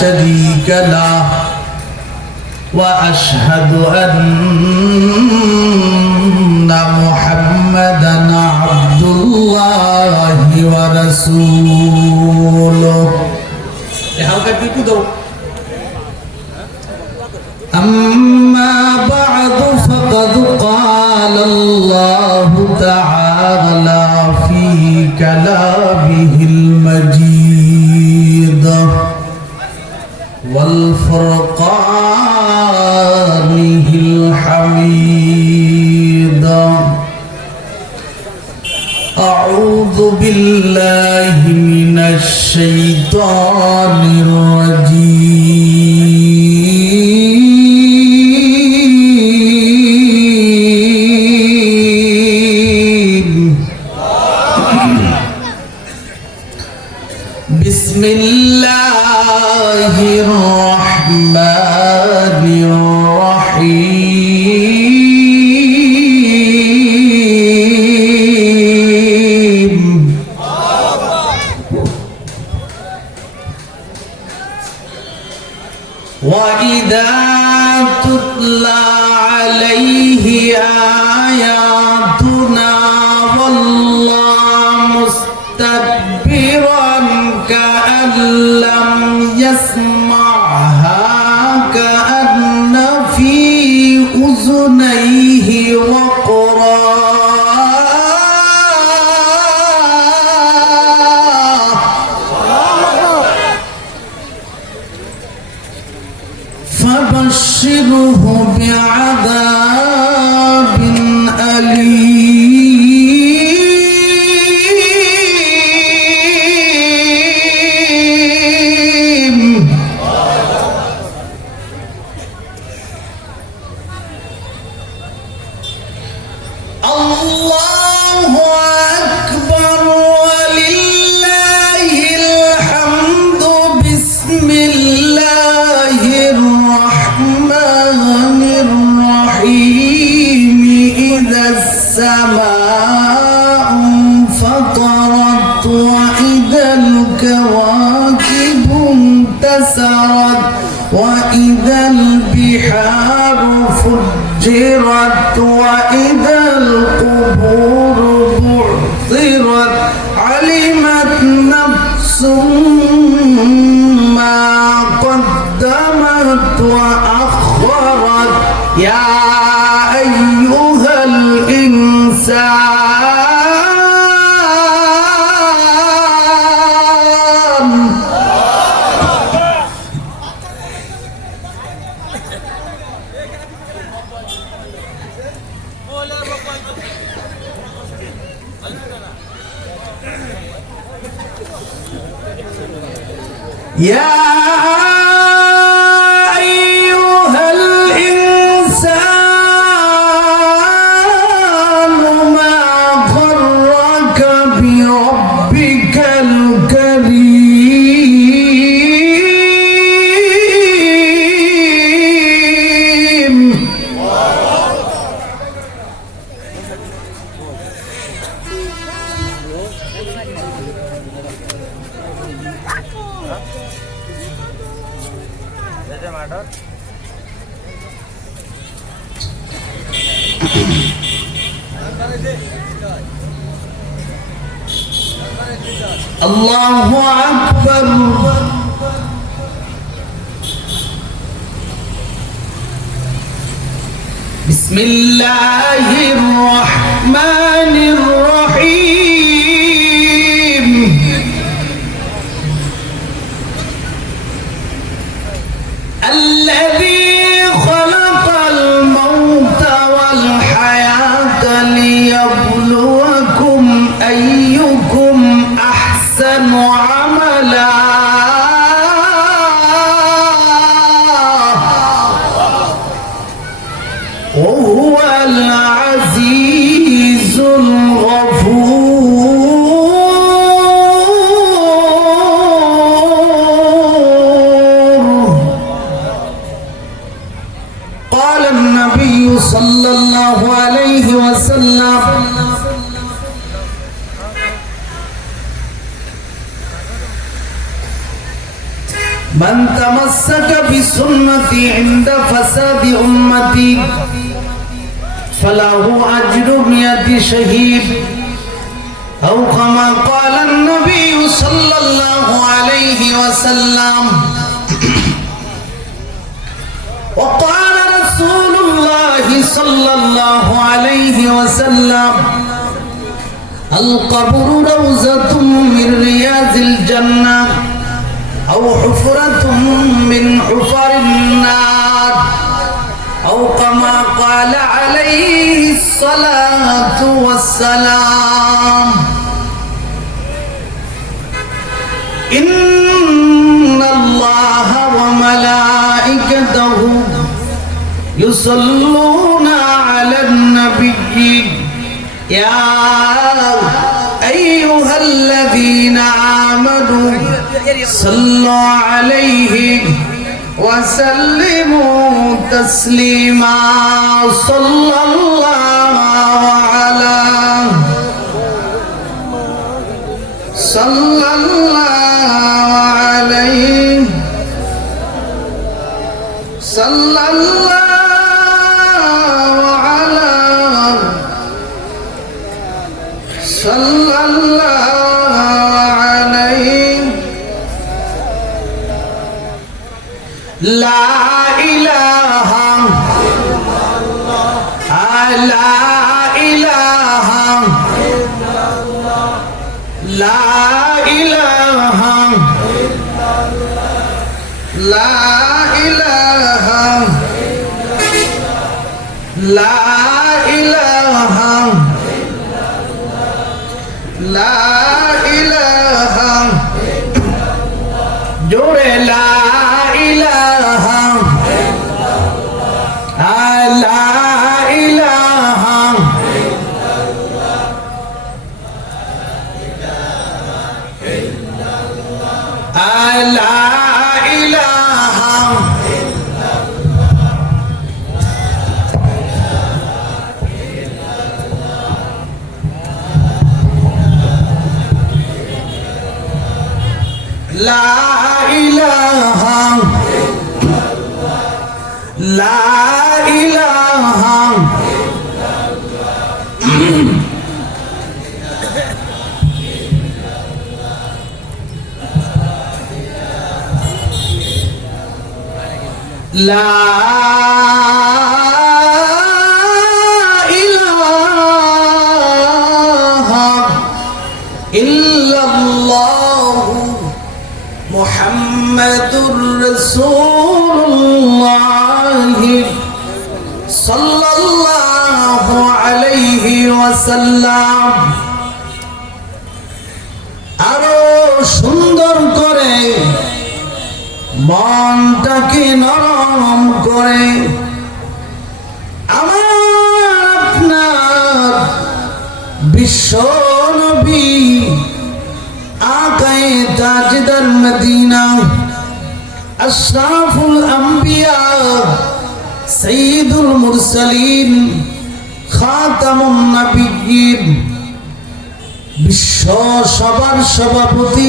شريك له وأشهد أن محمدا عبد الله ورسوله أما بعد فقد قال الله تعالى في كلامه المجيد والفرقانه الحميد أعوذ بالله من الشيطان الرجيم بسم الله الرحمن الرحيم وإذا تتلى عليه آياتنا والله مستكبرا كأن لم يسمعها كأن في أذنيه وقرا فبشره بعذاب أليم الله أكبر ولله الحمد بسم الله الرحمن الرحيم إذا السماء انفطرت وإذا الكواكب انتثرت وإذا البحار فجرت وإذا القبور بعثرت علمت نفس ما قدمت وأخرت يا أيها الإنسان يا أيها الإنسان ما غرك بربك الكريم الله أكبر بسم الله الرحمن الرحيم الذي خلق الموت والحياة ليبلوكم أيكم أحسن عملا وهو العزيز الغفور من تمسك بسنتي عند فساد أمتي فله أجر 100 شهيد أو كما قال النبي صلى الله عليه وسلم. وقال رسول الله صلى الله عليه وسلم: القبر روضة من رياض الجنة أو حفرة من حفر النار أو كما قال عليه الصلاة والسلام. إن الله وملائكته يصلون على النبي يا أيها الذين آمنوا صلوا عليه وسلموا تسليما. صلى الله عليه صلى الله عليه صلى الله عليه صلى الله عليه. لا إله لا إله لا إله لا إله لا إله لا إله جوڑے لا إله لا إله لا إله لا إله لا إله لا إله إلا الله محمد رسول الله صلى الله عليه وسلم. আরো সুন্দর করে মনটাকে নরম করে আমার আপনার বিশ্ব নবী আকায়ে তাজদার মদিনা আশরাফুল আম্বিয়া সাইয়্যিদুল মুরসালিন খাতামুন নবিয়্যিন বিশ্ব সবার সভাপতি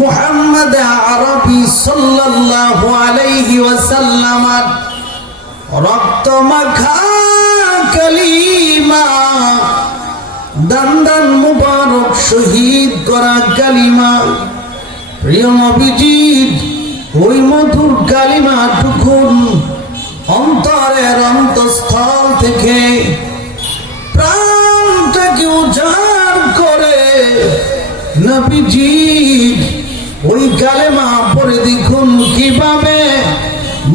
মুহাম্মদ আরবি সাল্লাল্লাহু আলাইহি ওয়াসাল্লাম রক্ত মাখা কালিমা দান মুবারক শহীদ করা কালিমা প্রিয় নবীজির ওই মধুর কালিমা টুকুন অন্তরের অন্তঃস্থল থেকে প্রাণটাকে উজাড় করে নবীজি ওই কালেমা পড়ে দেখুন কিভাবে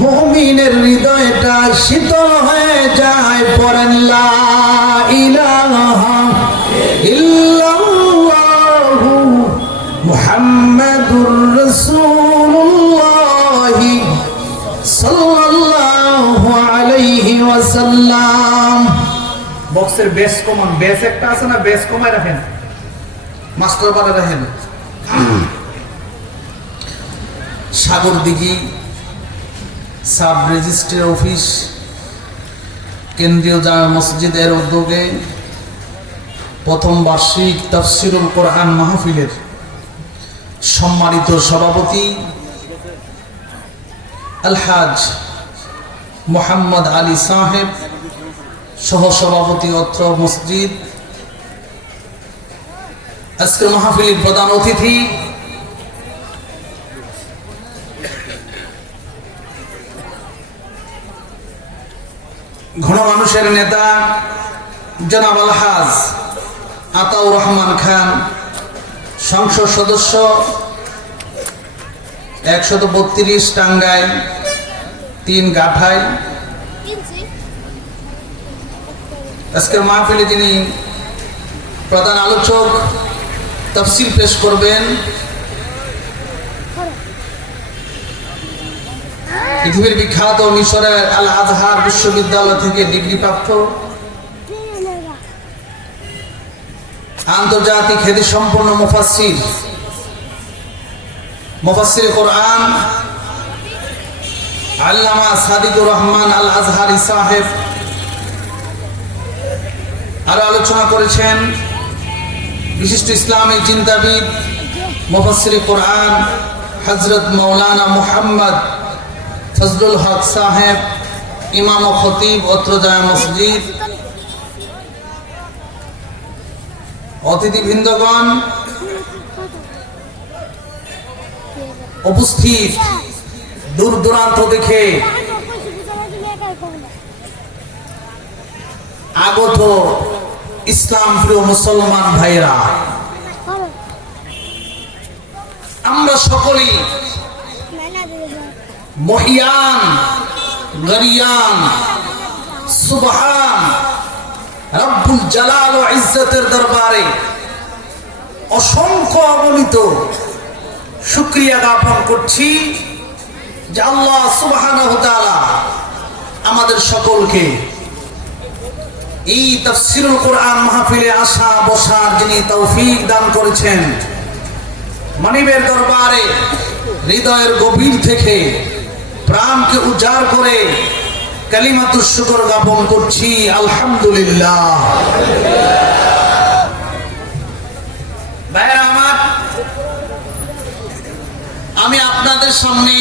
মুমিনের হৃদয়টা শীতল হয়ে যায়। পড়েন লা ইলাহা ইল্লাল্লাহু মুহাম্মাদুর রাসূলুল্লাহ সাল্লাল্লাহু আলাইহি ওয়াসাল্লাম। বক্সের বেস কমান বেস একটা আছে না, বেস কমায় রাখেন, মাস্টার বাড়া রাখেন। সাগরদিঘি সাব রেজিস্ট্রার অফিস কেন্দ্রীয় জামে মসজিদের উদ্যোগে প্রথম বার্ষিক তাফসিরুল কোরআন মাহফিলের সম্মানিত সভাপতি আলহাজ মোহাম্মদ আলী সাহেব, সহসভাপতি অত্র মসজিদ। আজকের মাহফিলের প্রধান অতিথি ঘন মানুষের নেতা জনাব আলহাজ আতাউর রহমান খান, সংসদ সদস্য 132 টাঙ্গাইল 3 গাঠাইল। আজকের মাহফিলে যিনি প্রধান আলোচক তাফসীর পেশ করবেন, পৃথিবীর বিখ্যাত মিশরের আল আজহার বিশ্ববিদ্যালয় থেকে ডিগ্রিপ্রাপ্ত, আন্তর্জাতিক খ্যাতি সম্পন্ন মুফাসসির কোরআন আল্লামা সাদিকুর রহমান আল আজহারি সাহেব। আরো আলোচনা করেছেন বিশিষ্ট ইসলামী চিন্তাবিদ মুফাসসির কোরআন হযরত মাওলানা মুহাম্মদ ফজলুল হক সাহেব, ইমাম ও খতিব অত্র জামে মসজিদ। অতিথিবৃন্দগণ, উপস্থিত দূর দূরান্ত থেকে আগত ইসলাম প্রিয় মুসলমান ভাইরা, আমরা সকলেই মহিয়ান গরিয়ান সুবহান রব্বুল জালাল ও ইজ্জতের দরবারে অসংখ্য অগণিত শুকরিয়া জ্ঞাপন করছি যে আল্লাহ সুবহানাহু ওয়া তাআলা আমাদের সকলকে এই তাফসীরুল কোরআন মাহফিলে আসা বসার যিনি তৌফিক দান করেছেন, মানিবের দরবারে হৃদয়ের গভীর থেকে প্রাণকে উজাড় করে কালিমাতুশ শুকর জ্ঞাপন করছি আলহামদুলিল্লাহ। ভাইরা আমার, আমি আপনাদের সামনে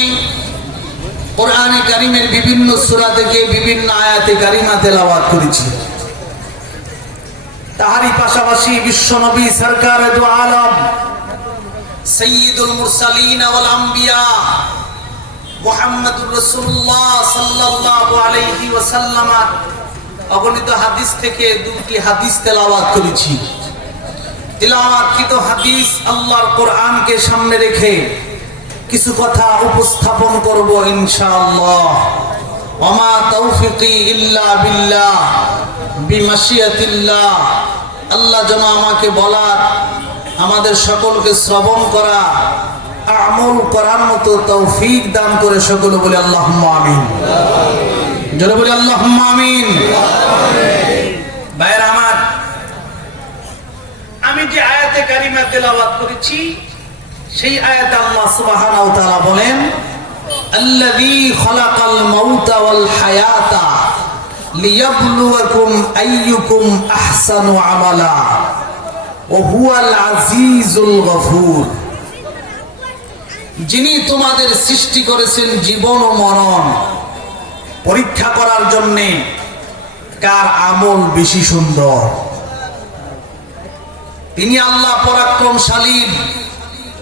কোরআনে কারীমের বিভিন্ন সূরা থেকে বিভিন্ন আয়াতে কারিমা তেলাওয়াত করেছি। তাহারই পাশাপাশি বিশ্বনবী সরকারে দু আলম সাইয়্যিদুল মুরসালিন ওয়াল আম্বিয়া মুহাম্মদুর রাসূলুল্লাহ সাল্লাল্লাহু আলাইহি ওয়াসাল্লাম অগণিত হাদিস থেকে দুটি হাদিস তেলাওয়াত করেছি। তেলাওয়াতকৃত হাদিস আল্লাহর কোরআনকে সামনে রেখে কিছু কথা উপস্থাপন করব ইনশাআল্লাহ। ওমা তাওফিকি ইল্লা বিল্লাহ বিমাশিয়াতিল্লাহ। আল্লাহ যেন আমাকে বলার, আমাদের সকলকে শ্রবণ করা, আমল করার মতো তৌফিক দান করে সকলে বলে আল্লাহুম্মা আমিন। জোরে বলে আল্লাহুম্মা আমিন। ভাইরা আমার, আমি যে আয়াতে কারিমা তেলাওয়াত করেছি সেই আয়াতে আল্লাহ সুবহানাহু ওয়া তাআলা বলেন, আল্লাযী খালাকাল মাউতা ওয়াল হায়াতা লিয়াবলুয়াকুম আইয়ুকুম আহসানু আমালা ওয়া হুয়াল আজিজুল গফুর। যিনি তোমাদের সৃষ্টি করেছেন জীবন ও মরণ পরীক্ষা করার জন্য কার আমল বেশি সুন্দর। তিনি আল্লাহ পরাক্রমশালী,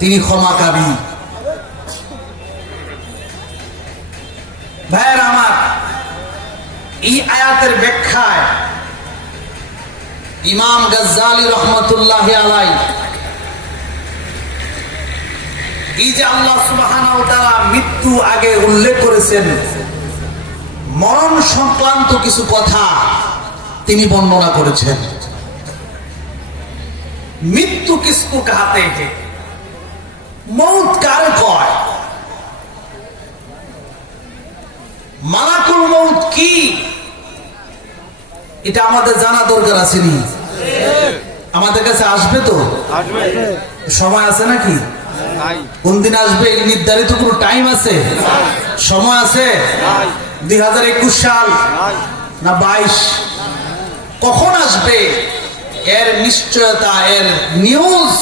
তিনি ক্ষমাকারী। ভাইয়ের আমার, এই আয়াতের ব্যাখ্যায় ইমাম গাজ্জালী রহমাতুল্লাহি আলাইহি এই যে আল্লাহ সুবহানাহু ওয়া তাআলা মৃত্যু আগে উল্লেখ করেছেন, মরণ সংক্রান্ত কিছু কথা তিনি বর্ণনা করেছেন। মৃত্যু কিসকো কাহাতে हैं, মৌত কারে কয়, মালাকুল মৌত কি, এটা আমাদের জানা দরকার আছে নি? আমাদের কাছে আসবে তো? সময় আছে নাকি? কোন দিন আসবে নির্ধারিত কোনো টাইম আছে? সময় আছে? 2021 সাল না 22? কখন আসবে এর নিশ্চয়তা, এর নিউজ,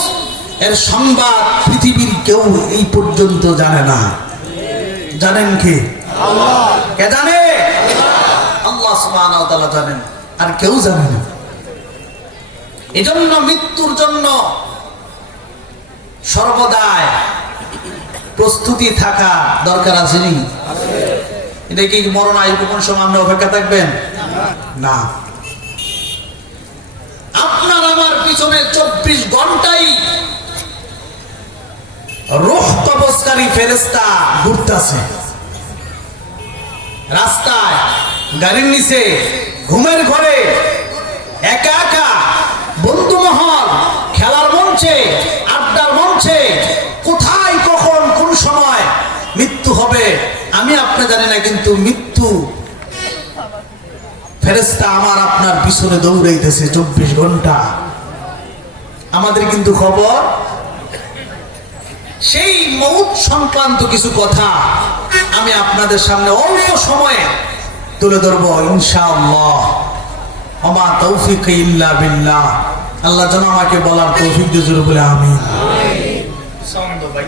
এর সংবাদ পৃথিবীর কেউ এই পর্যন্ত জানে না। জানেন কি? আল্লাহ। কে জানে? আল্লাহ সুবহানাহু ওয়া তাআলা জানেন, আর কেউ জানে না। এজন্য মৃত্যুর জন্য সর্বদাই প্রস্তুতি থাকা দরকার আছে নি? এটা কি মরণ আইব কোন সময় আমরা অপেক্ষা থাকবেন? না। আপনার আমার পিছনে 24 ঘন্টাই রূহ কবজকারী ফেরেশতা ঘুরতেছে রাস্তায়, গাড়ির নিচে, ঘুমের ঘরে, একা একা, বন্ধু মহল, খেলার মঞ্চে, আড্ডার মঞ্চে, কোথায় কখন কোন সময় মৃত্যু হবে আমি আপনি জানি না, কিন্তু মৃত্যু ফেরেশতা আমার আপনার পিছনে দৌড়াইতেছে 24 ঘন্টা। আমাদের কিন্তু খবর। সেই মৌত সংক্রান্ত কিছু কথা আমি আপনাদের সামনে অল্প সময়ে তুলে ধরবো ইনশাআল্লাহ। ওমা তৌফিক ইল্লা বিল্লাহ। আল্লাহ যেন আমাকে বলার তৌফিক দিয়ে জোরে বলে আমিন। সাউন্ড দাও ভাই,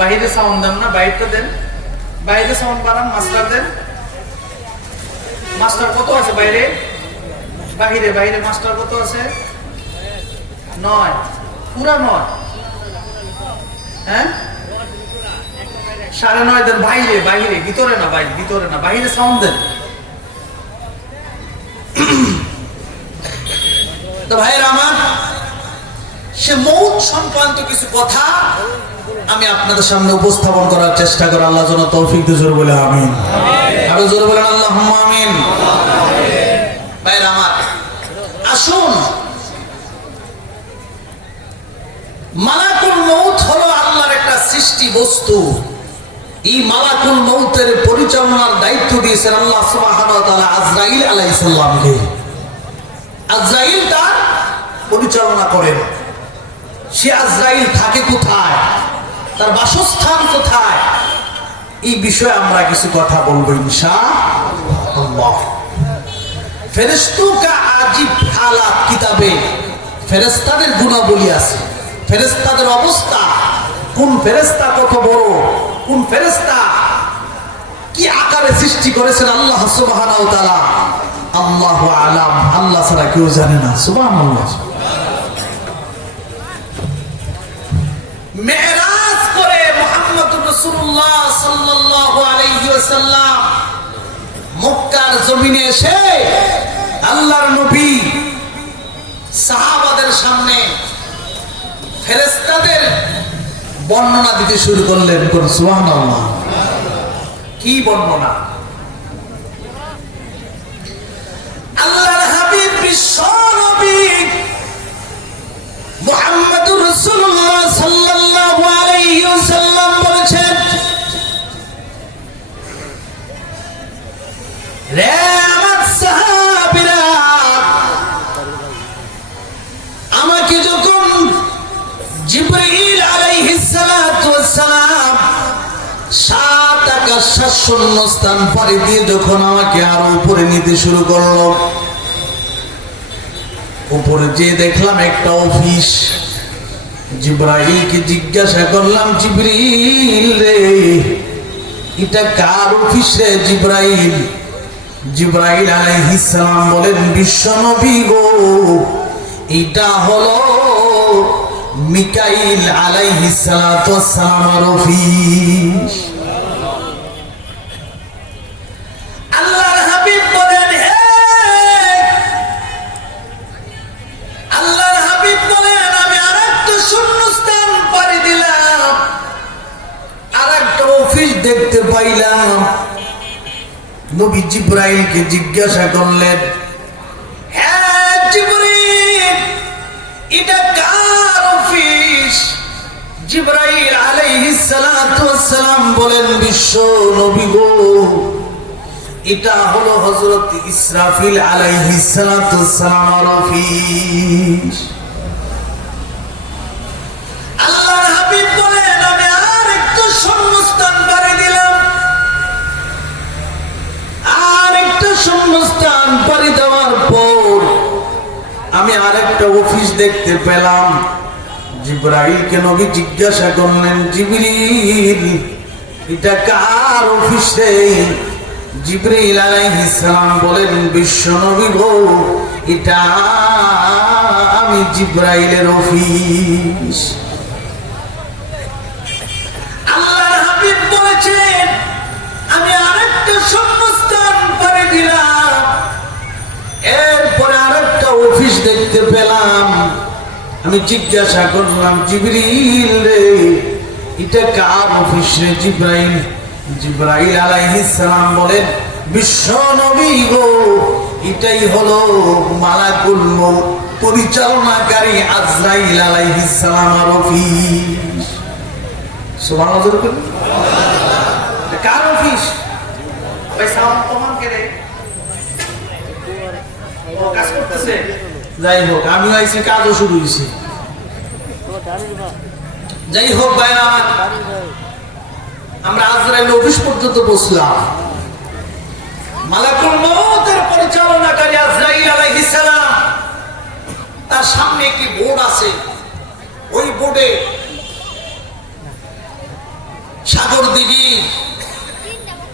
বাইরে সাউন্ড দেন না, বাইরেটা দেন, বাইরে সাউন্ড বাড়ান, মাস্টার দেন। মাস্টার কত আছে বাইরে? বাইরে বাইরে মাস্টার কত আছে? 9, পুরা 9। হ্যাঁ, 9.5 দেন। বাইরে বাইরে, ভিতরে না, বাইরে ভিতরে না, বাইরে সাউন্ড দেন। তো ভাইয়ের আমার, সে মৌত সংক্রান্ত কিছু কথা আমি আপনাদের সামনে উপস্থাপন করার চেষ্টা করি। আল্লাহ যেন তৌফিক দিয়ে জোরে বলে আমিন। আরো জোরে বলেন আল্লাহুম্মা আমিন। ভাইয়ের আমার, আসুন, মালাকুল মউত হলো আল্লাহর একটা সৃষ্টি বস্তু। এই মালাকুল মউতের পরিচালনার দায়িত্ব দিয়েছেন আল্লাহ সুবহানাহু ওয়া তাআলা আজরাইল আলাইহিস সালামকে। আজরাইল তার পরিচালনা করেন। সে আজরাইল থাকে কোথায়, তার বাসস্থান কোথায়, এই বিষয়ে আমরা কিছু কথা বলবো ইনশাআল্লাহ। ফেরেশতু কা আজিব হালাত কিতাবে ফেরেশতাদের গুণাবলী আছে, ফেরেশতাদের অবস্থা, কোন ফেরেশতা কত বড়, কোন ফেরেশতা কি আকারে সৃষ্টি করেছেন আল্লাহ সুবহানাহু ওয়া তাআলা, আল্লাহু আলাম, আল্লাহ ছাড়া কেউ জানে না। সুবহানাল্লাহ। মেরাজ করে মুহাম্মদুর রাসূলুল্লাহ সাল্লাল্লাহু আলাইহি ওয়াসাল্লাম মক্কার জমিনে এসে আল্লাহর নবী সাহাবাদের সামনে ফেরেশতাদের বর্ণনা দিতে শুরু করলেন। কোন সুবহানাল্লাহ। কি বর্ণনা? আল্লাহর হাবিব বিশ্ব নবী মুহাম্মদুর রাসূলুল্লাহ সাল্লাল্লাহু আলাইহি ওয়াসাল্লাম বলেছেন, রে আমার সাহাবীরা, আমাকে যখন জিবরাইল আলাইহিস সালাতু ওয়াস সালাম 7 আকাশ 7 শূন্য স্থান পাড়ি দিয়ে যখন আমাকে আরো উপরে নিতে শুরু করলো, উপরে যে দেখলাম একটা অফিস। জিবরাইলকে জিজ্ঞাসা করলাম, জিবরিল রে, এটা কার অফিস রে জিবরাইল? জিবরাইল আলাইহিস সালাম বলেন, বিশ্ব নবী গো, এটা হলো মিকাইল আলাইহিস সালাতু ওয়াস সালামের অফিস। আল্লাহর হাবিব বলেন, হে আল্লাহর হাবিব বলেন, আমি আরেকটা শূন্যস্থান পাড়ি দিলাম, আরেকটা অফিস দেখতে পাইলাম। নবী জিবরাইলকে জিজ্ঞাসা করলেন, হ্যাঁ জিবরিল, এটা কার অফিস? জিবরাইল আলাইহিস সালাতু ওয়াস সালাম বলেন, বিশ্ব নবী গো, এটা হলো হযরত ইসরাফিল আলাইহিস সালাতু ওয়াস সালামের অফিস। আল্লাহর হাবিব বলেন, আমি আরেকটা শূন্যস্থান পাড়ি দিলাম, আরেকটা শূন্যস্থান পাড়ি দেওয়ার পর আমি আরেকটা অফিস দেখতে পেলাম। জিবরাইলকে নবী জিজ্ঞাসা করলেন, জিবরিল এটা কার অফিসে? জিবরাইল আলাইহিস সালাম বলেন, বিশ্ব নবী গো, এটা আমি জিবরাইলের অফিস। আল্লাহর হাবিব বলেছেন, আমি আরেকটা শূন্যস্থান পাড়ি দিলাম, এরপরে আরেকটা অফিস দেখতে পেলাম। আমি জিজ্ঞাসা করলাম, জিবরিল রে এটা কার অফিস রে? জিবরাইল আলাইহিস সালাম বলেন, বিশ্ব নবী গো, এটাই হলো মালাকুল মউত পরিচালনাকারী আজরাইল আলাইহিস সালামের অফিস। সুবহানাল্লাহ। কার অফিস? ভাই সালাম তোমার কে রে? ও কাজ করতেছে। যাই হোক, আমিও আইছি, কাজও শুরু হয়েছে। যাই হোক ভাইরা, আমরা আজরাইল অফিস পর্যন্ত বসলাম। মালাকুল মউতের পরিচালনাকারী আজরাইল আলাইহিস সালাম, তার সামনে একটি বোর্ড আছে। ওই বোর্ডে সাগর দিঘি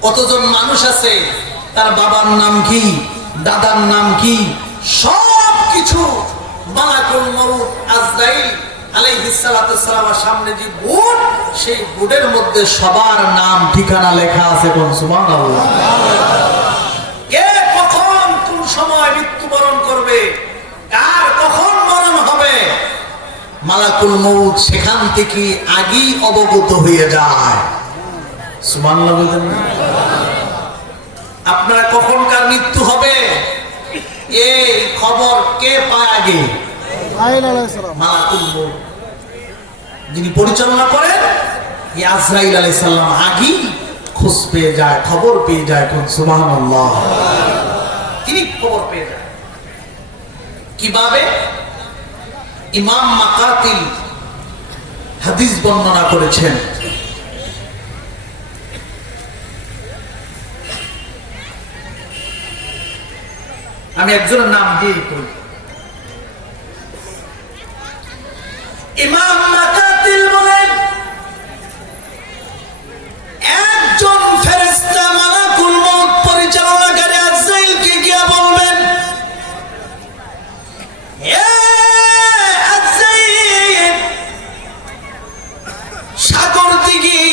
কতজন মানুষ আছে, তার বাবার নাম কি, দাদার নাম কি, সব কিছু মালাকুল মউত আজরাইল আলাইহিস সালাতু সালামের সামনে যে বোর্ড, সেই বোর্ডের মধ্যে সবার নাম ঠিকানা লেখা আছে। কোন সুবহানাল্লাহ। কে কখন কোন সময় মৃত্যুবরণ করবে, কার কখন মরণ হবে, মালাকুল মউত সেখান থেকে আগেই অবগত হয়ে যায়। সুবহানাল্লাহ। আপনারা কখন কার মৃত্যু হবে এই খবর কে পায় আগে? মালাকুল মউত যিনি পরিচালনা করেন, আজরাইল আলাইহিস সালাম আগেই খোঁজ পেয়ে যায়, খবর পেয়ে যায়। কোন সুবহানাল্লাহ। তিনি খবর পেয়ে যায় কিভাবে? ইমাম মাকাতিল হাদিস বর্ণনা করেছেন, আমি একজনের নাম দিয়ে করি। ইমাম মাকাতিল বলেন, একজন ফেরেশতা মালাকুল মউত পরিচালনাকারী আজরাইলকে গিয়ে বলবেন, এ আজরাইল, সাগর দিঘি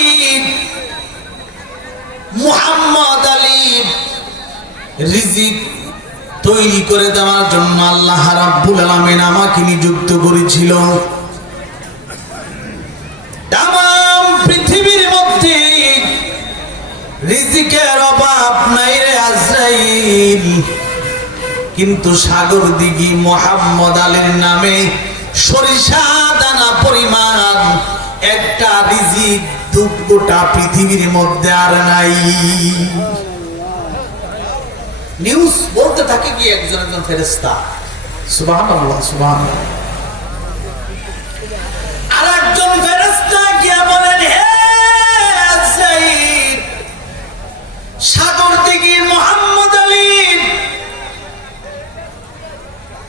মুহাম্মদ আলী রিজিক তৈরি করে দেওয়ার জন্য আল্লাহ রাব্বুল আলামিন আমাকে নিযুক্ত করেছিল। তাম পৃথিবীর মধ্যে রিজিকের অভাব নাই রে আজরাইল, কিন্তু সাগর দিঘি মুহাম্মদ আলীর নামে সরিষা দানা পরিমাণ একটা রিজিক গোটা পৃথিবীর মধ্যে আর নাই। নিউজ বলতে থাকে কি একজন একজন ফেরেশতা। সুবহানাল্লাহ, সুবহানাল্লাহ। আর একজন ফেরেশতা গিয়ে বলেন, হে আজরাইল, সাগর দিঘি মুহাম্মদ আলী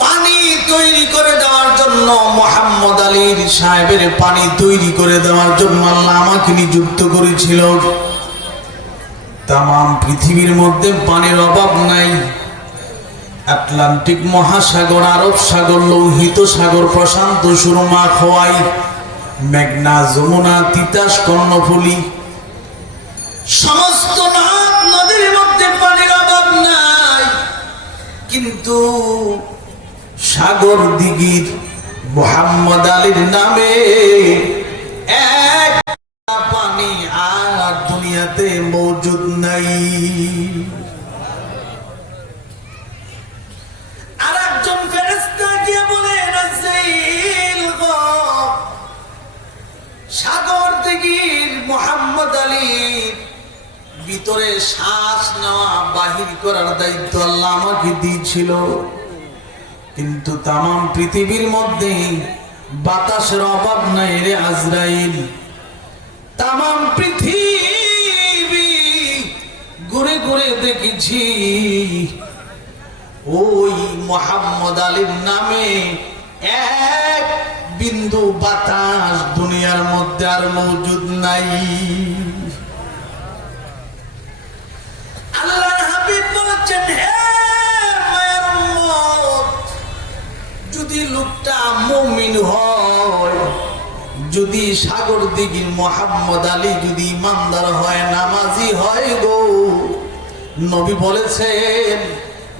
পানি তৈরি করে দেওয়ার জন্য, মুহাম্মদ আলীর সাহেবের পানি তৈরি করে দেওয়ার জন্য আল্লাহ আমাকে নিযুক্ত করেছিল। তাম পৃথিবীর মধ্যে পানির অভাব নাই। আটলান্টিক মহাসাগর, আরব সাগর, লোহিত সাগর, প্রশান্ত সুরমা, খোয়াই, মেঘনা, যমুনা, তিতাস, কর্ণফুলী, সমস্ত নদ নদীর মধ্যে পানির অভাব নাই। কিন্তু সাগর দিঘির মুহাম্মদ আলীর নামে এক পানি আর দুনিয়াতে মৌজুদ নাই। আর একজন ফেরেশতা গিয়ে বলেন, আজরাইল গো, সাগর দিঘির মুহাম্মদ আলীর ভিতরে শ্বাস নেওয়া বাহির করার দায়িত্ব আল্লাহ আমাকে দিয়েছিল, কিন্তু তাম পৃথিবীর মধ্যে বাতাসের অভাব নাই রে আজরাইল। তাম পৃথিবী ঘুরে ঘুরে দেখেছি, ওই মুহাম্মদ আলীর নামে এক বিন্দু কিন্তু বাতাস দুনিয়ার মধ্যে আর মওজুদ নাই। আল্লাহর হাবিব বলেছেন, হে মায়ের উম্মত, যদি লোকটা মুমিন হয়, যদি সাগর দিঘির মোহাম্মদ আলী যদি ইমানদার হয়, নামাজি হয় গো, নবী বলেছেন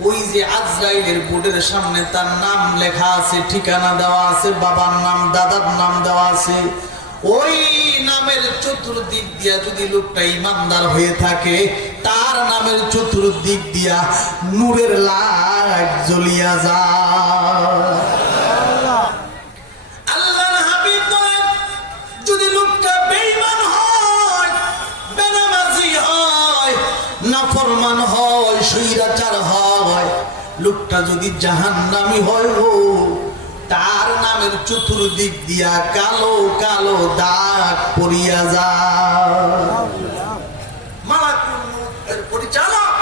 ওই যে আজরাইলের বোর্ডের সামনে তার নাম লেখা আছে, ঠিকানা দেওয়া আছে, বাবার নাম দাদার নাম দেওয়া আছে, ওই নামের চতুর্দিক দিয়া যদি লোকটা ইমানদার হয়ে থাকে, তার নামের চতুর্দিক দিয়া নূরের লাইট জ্বলিয়া যায়। আল্লাহর হাবিব বলেন, যদি লোকটা বেঈমান হয়, বেনামাজি হয়, নাফরমান হয়, স্বৈরাচার হয়, লোকটা যদি জাহান্নামী হয় গো, তার নামের চতুর্দিক দিয়া কালো কালো দাগ পড়িয়া যায়। মালাকুল মউতের পরিচালক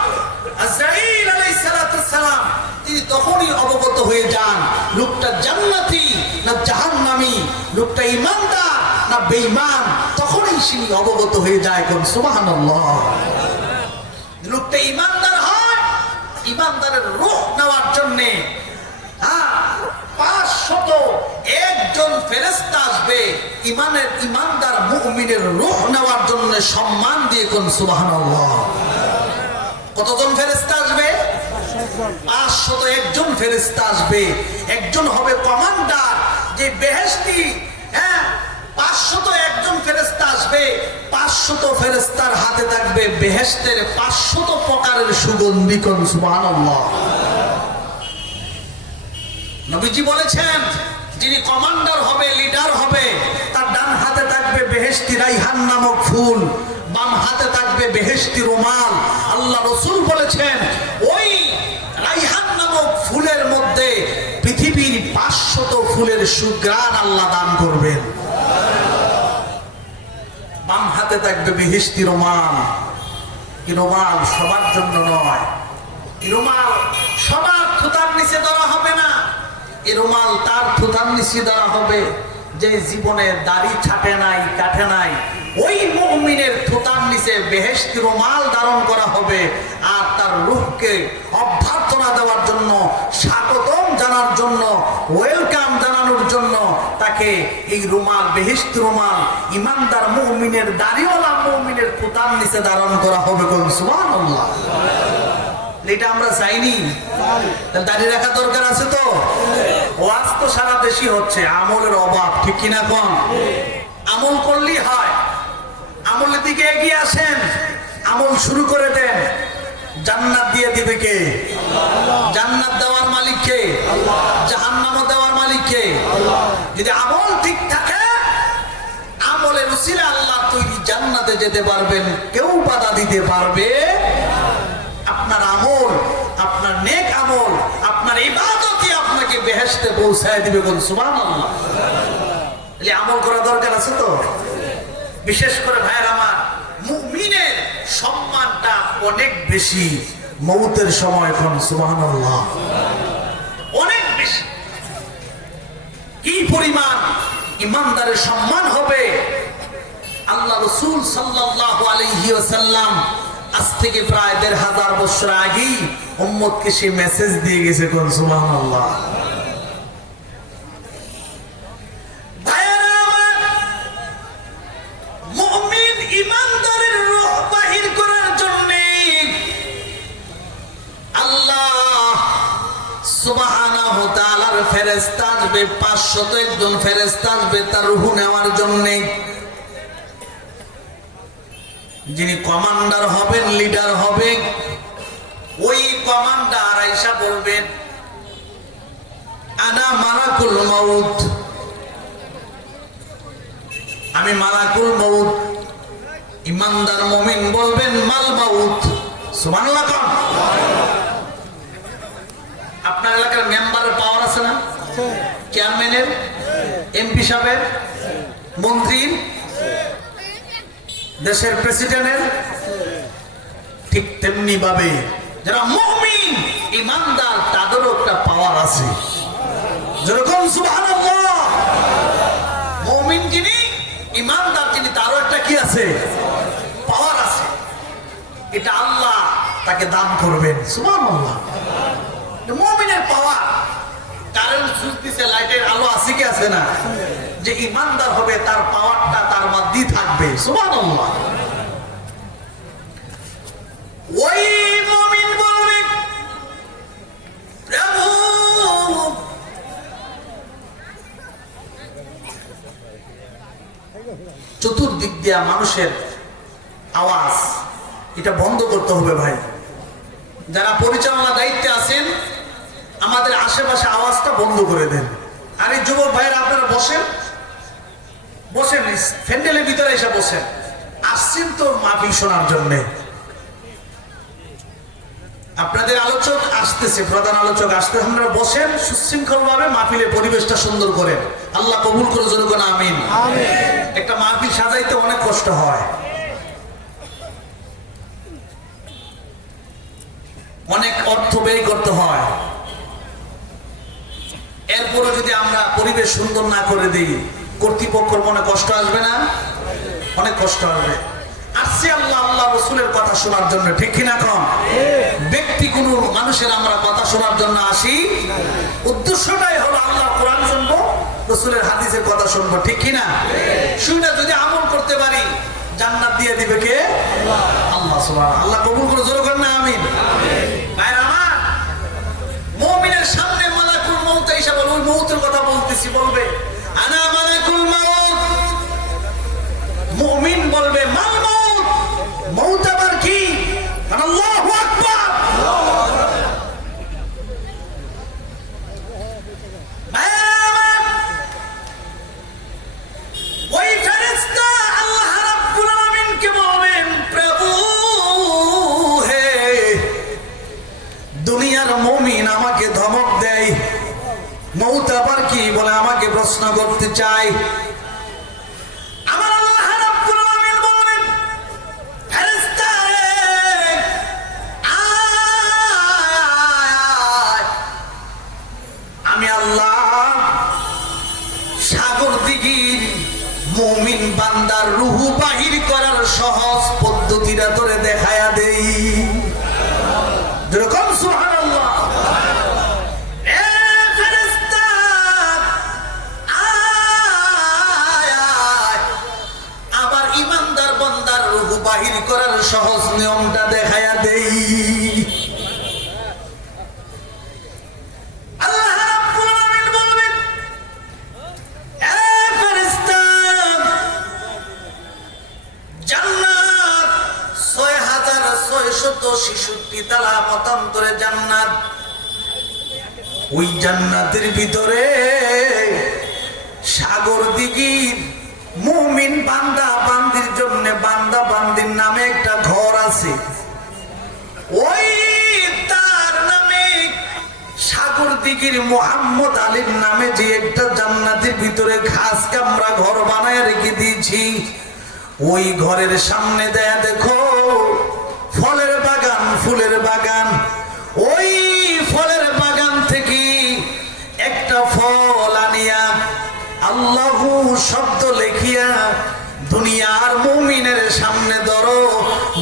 আজরাইল আলাইহিস সালাতুস সালাম তিনি তখনই অবগত হয়ে যান লোকটা জান্নাতি না জাহান্নামী, লোকটা ঈমানদার না বেঈমান, তখনই তিনি অবগত হয়ে যায়। কোন সুবহানাল্লাহ। লোকটা ঈমানদার হয়, ঈমানদারের রূহ নেওয়ার জন্য 501 ফেরেশতা আসবে ঈমানদার মুমিনের রূহ নেওয়ার জন্য সম্মান দিয়ে। কোন সুবহানাল্লাহ। কতজন ফেরেশতা আসবে? 501 ফেরেশতা আসবে। একজন হবে কমান্ডার, যে বেহেশতি। 501 ফেরেশতা আসবে, 500 ফেরেশতার হাতে থাকবে বেহেশতের 500 প্রকারের সুগন্ধি। কোন সুবহানাল্লাহ। নবীজি বলেছেন, যিনি কমান্ডার হবে, লিডার হবে, তার ডান হাতে থাকবে বেহেশতি রাইহান নামক ফুল, বাম হাতে থাকবে বেহেশতি রুমাল। আল্লাহ রাসূল বলেছেন, ওই রাইহান নামক ফুলের মধ্যে পৃথিবীর 500 ফুলের সুঘ্রাণ আল্লাহ দান করবেন। বাম হাতে থাকবে বেহেশতি রুমাল। এই রুমাল সবার জন্য নয়, এই রুমাল সবার থুতার নিচে ধরা হবে না। এই রুমাল তার থুতার নিচে ধরা হবে যে জীবনে দাড়ি ছাটে নাই, কাটে নাই, ওই মুমিনের থুতার নিচে বেহেশতি রুমাল ধারণ করা হবে। আর তার রূহকে অভ্যর্থনা দেওয়ার জন্য, স্বাগতম জানার জন্য, ওয়েলকাম জানানোর জন্য তাকে এই রুমাল, বেহেশতি রুমাল, ঈমানদার মুমিনের, দাড়িওয়ালা মুমিনের থুতার নিচে ধারণ করা হবে। কোন সুবহানাল্লাহ। এটা আমরা চাইনি, দাড়ি রাখা দরকার আছে তো। ওয়াজ তো সারা দেশই হচ্ছে, আমলের অভাব, ঠিক কিনা কোন? আমল করলেই হয়। আমলের দিকে এগিয়ে আসেন, আমল শুরু করে দেন। জান্নাত দিয়ে দিবে কে? জান্নাত দেওয়ার মালিক কে? জাহান্নাম দেওয়ার মালিক কে? যদি আমল ঠিক থাকে, আমলের উসিলা আল্লাহ তৈরি জান্নাতে যেতে পারবেন, কেউ বাধা দিতে পারবে। আপনার আমল, আপনার নেক আমল, আপনার ইবাদতই আপনাকে বেহেশতে পৌঁছায় দিবে। কোন সুবহানাল্লাহ। তাহলে আমল করা দরকার আছে তো। বিশেষ করে ভাইয়ের আমার, মুমিনের সম্মানটা অনেক বেশি মউতের সময়। কোন সুবহানাল্লাহ। অনেক বেশি। কি পরিমাণ ঈমানদারের সম্মান হবে! আল্লাহ রাসূল সাল্লাল্লাহু আলাইহি ওয়াসাল্লাম আজ থেকে প্রায় 1500 বছর আগেই উম্মতকে সে মেসেজ দিয়ে গেছে। কোন সুবহানাল্লাহ। মুমিন ঈমানদারের রূহ বাহির করার জন্য আল্লাহ সুবহানাহু ওয়া তাআলার ফেরেশতা আসবে, 501 ফেরেশতা আসবে তার রূহ নেওয়ার জন্য। যিনি কমান্ডার হবেন, লিডার হবে, ওই কমান্ডার আয়েশা বলবেন, আনা মালাকুল মউত, আমি মালাকুল মউত। ঈমানদার মুমিন বলবেন মাল মউত। সুবহানাল্লাহ। আপনার এলাকার মেম্বারের পাওয়ার আছে না? চেয়ারম্যানের, এমপি সাহেবের, মন্ত্রীর, দেশের প্রেসিডেন্টের। ঠিক তেমনি ভাবে যারা মুমিন ঈমানদার তাদেরও একটা পাওয়ার আছে। যেরকম সুবহানাল্লাহ। মুমিন যিনি, ইমানদার যিনি, তারও একটা কি আছে? পাওয়ার আছে। এটা আল্লাহ তাকে দান করবেন। সুবহানাল্লাহ। মুমিনের পাওয়ার। কারেন্ট সুইচ দিছে, লাইটের আলো আছে কি আছে না? যে ইমানদার হবে তার পাওয়ারটা তার মধ্যেই থাকবে। সুবহানাল্লাহ। ওই মুমিন বলবে, প্রভু চতুর্দিক দিয়া মানুষের আওয়াজ, এটা বন্ধ করতে হবে ভাই। যারা পরিচালনা দায়িত্বে আছেন, আমাদের আশেপাশে আওয়াজটা বন্ধ করে দেন। আর এই যুবক ভাইয়েরা আপনারা বসেন, বসেন, ফ্যান্ডেলের ভিতরে এসে বসেন। আসছেন তো মাহফিল শোনার জন্যে। আপনাদের আলোচক আসতেছে, প্রধান আলোচক আসতে, আপনারা বসেন সুশৃঙ্খল ভাবে, মাহফিলের পরিবেশটা সুন্দর করেন। আল্লাহ কবুল করে, জোরে কোন আমিন। একটা মাহফিল সাজাইতে অনেক কষ্ট হয়, অনেক অর্থ ব্যয় করতে হয়। এরপরে যদি আমরা পরিবেশ সুন্দর না করে দিই, কর্তৃপক্ষের মনে কষ্ট আসবে না? অনেক কষ্ট আসবে। আসছি আল্লাহ আল্লাহ রসুলের কথা শোনার জন্য, ঠিক কিনা? কম ব্যক্তি কোন মানুষের আমরা কথা শোনার জন্য আসি, উদ্দেশ্যটাই হলো আল্লাহ কোরআন শুনবো, রসুলের হাদিসের কথা শুনবো, ঠিক কিনা? শুনে যদি আমল করতে পারি, জান্নাত দিয়ে দিবে কে? আল্লাহ সুবহানাহু। আল্লাহ কবুল করে, জোরে করেন না আমিন। ভাইরা আমার, মুমিনের সামনে মালাকুল মউত এসে বলবে, ওই মউতের কথা বলতেছি, বলবে আনা মালাকুল মউত। মুমিন বলবে মাল মউত, মউত আবার কি? আল্লাহু আকবার। ওই ফেরেশতা আল্লাহ রাব্বুল আলামিনকে বলবেন, প্রভু হে, দুনিয়ার মুমিন আমাকে ধমক দেয়, মউত আবার কি বলে আমাকে প্রশ্ন করতে চায়। আমার আল্লাহ রাব্বুল আলামিন বলবেন, ফেরেশতা রে, আয়, আমি আল্লাহ সাগর দিঘির মুমিন বান্দার রূহ বাহির করার সহজ পদ্ধতিটা তোরে দেখায়া দেই। যেরকম সুবহানাল্লাহ। আবার ইমানদার বান্দার রূহ বাহির করার সহজ নিয়মটা দেখায়া দেই। জান্নাত, ওই জান্নাতের ভিতরে সাগর দিঘির মুমিন বান্দা বান্দির জন্য, বান্দা বান্দির নামে একটা ঘর আছে। ওই তার নামে সাগর দিঘির মুহাম্মদ আলীর নামে যে একটা জান্নাতের ভিতরে ঘাস কামরা ঘর বানায় রেখে দিয়েছি, ওই ঘরের সামনে দেয়া দেখো ফলের বাগান, ফুলের বাগান। ওই ফলের বাগান থেকে একটা ফল আনিয়া আল্লাহু শব্দ লেখিয়া দুনিয়ার মুমিনের সামনে ধরো,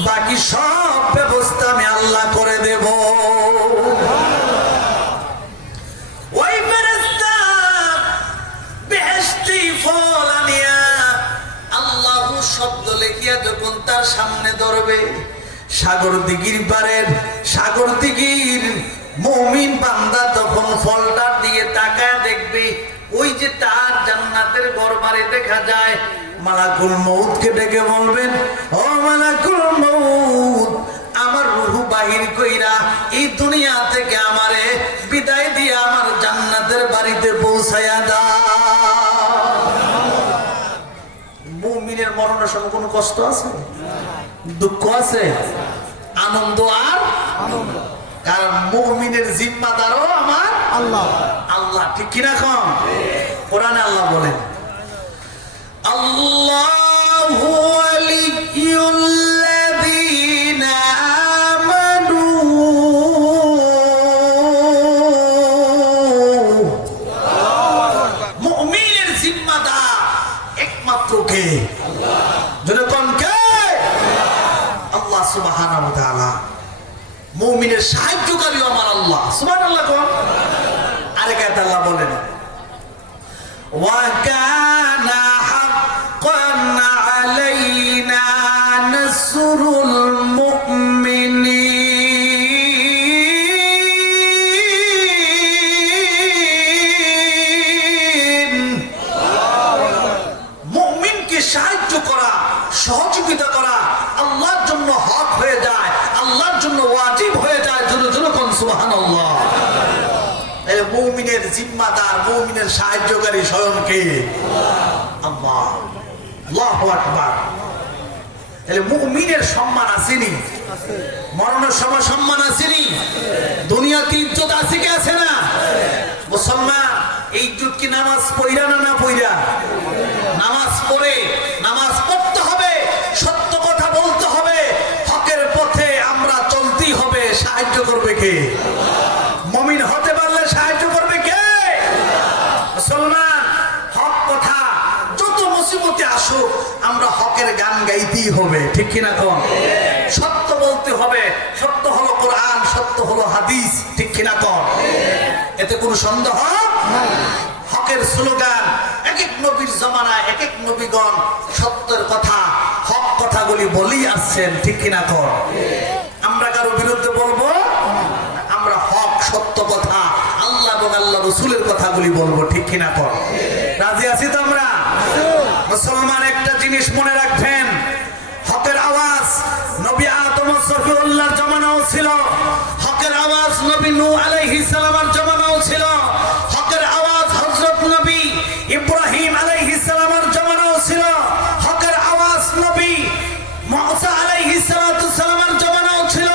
বাকি সব ব্যবস্থা আমি আল্লাহ করে দেব। ওই ফেরেশতা বেহেশতি ফল আনিয়া আল্লাহু শব্দ লেখিয়া যখন তার সামনে ধরবে, সাগর দিঘির পারের সাগর দিঘির মুমিন বান্দা তখন ফলটা দিয়ে তাকায় দেখবে, ওই যে তার জান্নাতের ঘর বাড়ি দেখা যায়। মালাকুল মউতকে ডেকে বলবেন, ও মালাকুল মউত, আমার রূহ বাহির কইরা এই দুনিয়া থেকে আমারে বিদায় দিয়ে আমার জান্নাতের বাড়িতে পৌঁছায়া দাও। মুমিনের মরণের সময় কোনো কষ্ট আছে? দুঃখ আছে? আনন্দ আর আনন্দ। কারণ মুমিনের জিম্মাদারও আমার আল্লাহ। আল্লাহ, ঠিক কিনা? কম কোরআনে আল্লাহ বলেন, আল্লাহু ওয়ালিয়ুল্লাযীনা আমানু। মুমিনের জিম্মাদার মুমিনের সাহায্যকারী আমার আল্লাহ। সুবহানাল্লাহ কোন আরেক আয়াতে আল্লাহ বলেন ওয়া কানা হাক্কান আলাইনা নাসরুল মুমিনিন। মুমিনকে সাহায্য করা, সহযোগিতা করা আল্লাহর জন্য হক হয়ে যায়, আল্লাহর জন্য ওয়াজিব হয়ে যায়। জোরে জোরে কোন সুবহানাল্লাহ। এই মুমিনের জিম্মাদার, মুমিনের সাহায্যকারী স্বয়ং কে? আল্লাহ। আল্লাহু আকবার। এই মুমিনের সম্মান আসেনি? মরণের সময় সম্মান আসেনি? দুনিয়াতে ইজ্জত আছে কি আছে না? মুসলমান এই ইজ্জত কি নামাজ পড়া না পড়া? নামাজ পড়ে, নামাজ পড়তে হবে, সত্য কথা বলতে হবে, হকের পথে আমরা চলতেই হবে। সাহায্য করবে কে? মুমিন হতে পারলে সাহায্য করবে কে? মুসলমান হক কথা যত মুসিবতে আসুক আমরা হকের গান গাইতেই হবে, ঠিক কিনা কোন? সত্য বলতে হবে, সত্য হলো কোরআন, সত্য হলো হাদিস, ঠিক কিনা কোন? এতে কোনো সন্দেহ নাই। হকের স্লোগান এক এক নবীর জামানায় এক এক নবীগণ সত্যের কথা, হক কথাগুলি বলেই আসছেন, ঠিক কিনা কোন? আমরা কারো বিরুদ্ধে বলবো? আমরা হক সত্য কথা আল্লাহ এবং আল্লাহ রসুলের কথাগুলি বলবো, ঠিক কিনা কোন? রাজি আছি তো আমরা? মুসলমান একটা জিনিস মনে রাখবেন, হকের আওয়াজ নবী আদম সফিউল্লাহর জামানাও ছিল, হকের আওয়াজ নবী নূহ আলাইহিস সালামের জামানাও ছিল, হকের আওয়াজ হযরত নবী ইব্রাহিম আলাইহিস সালামের জামানাও ছিল, হকের আওয়াজ নবী মুসা আলাইহিস সালামের জামানাও ছিল,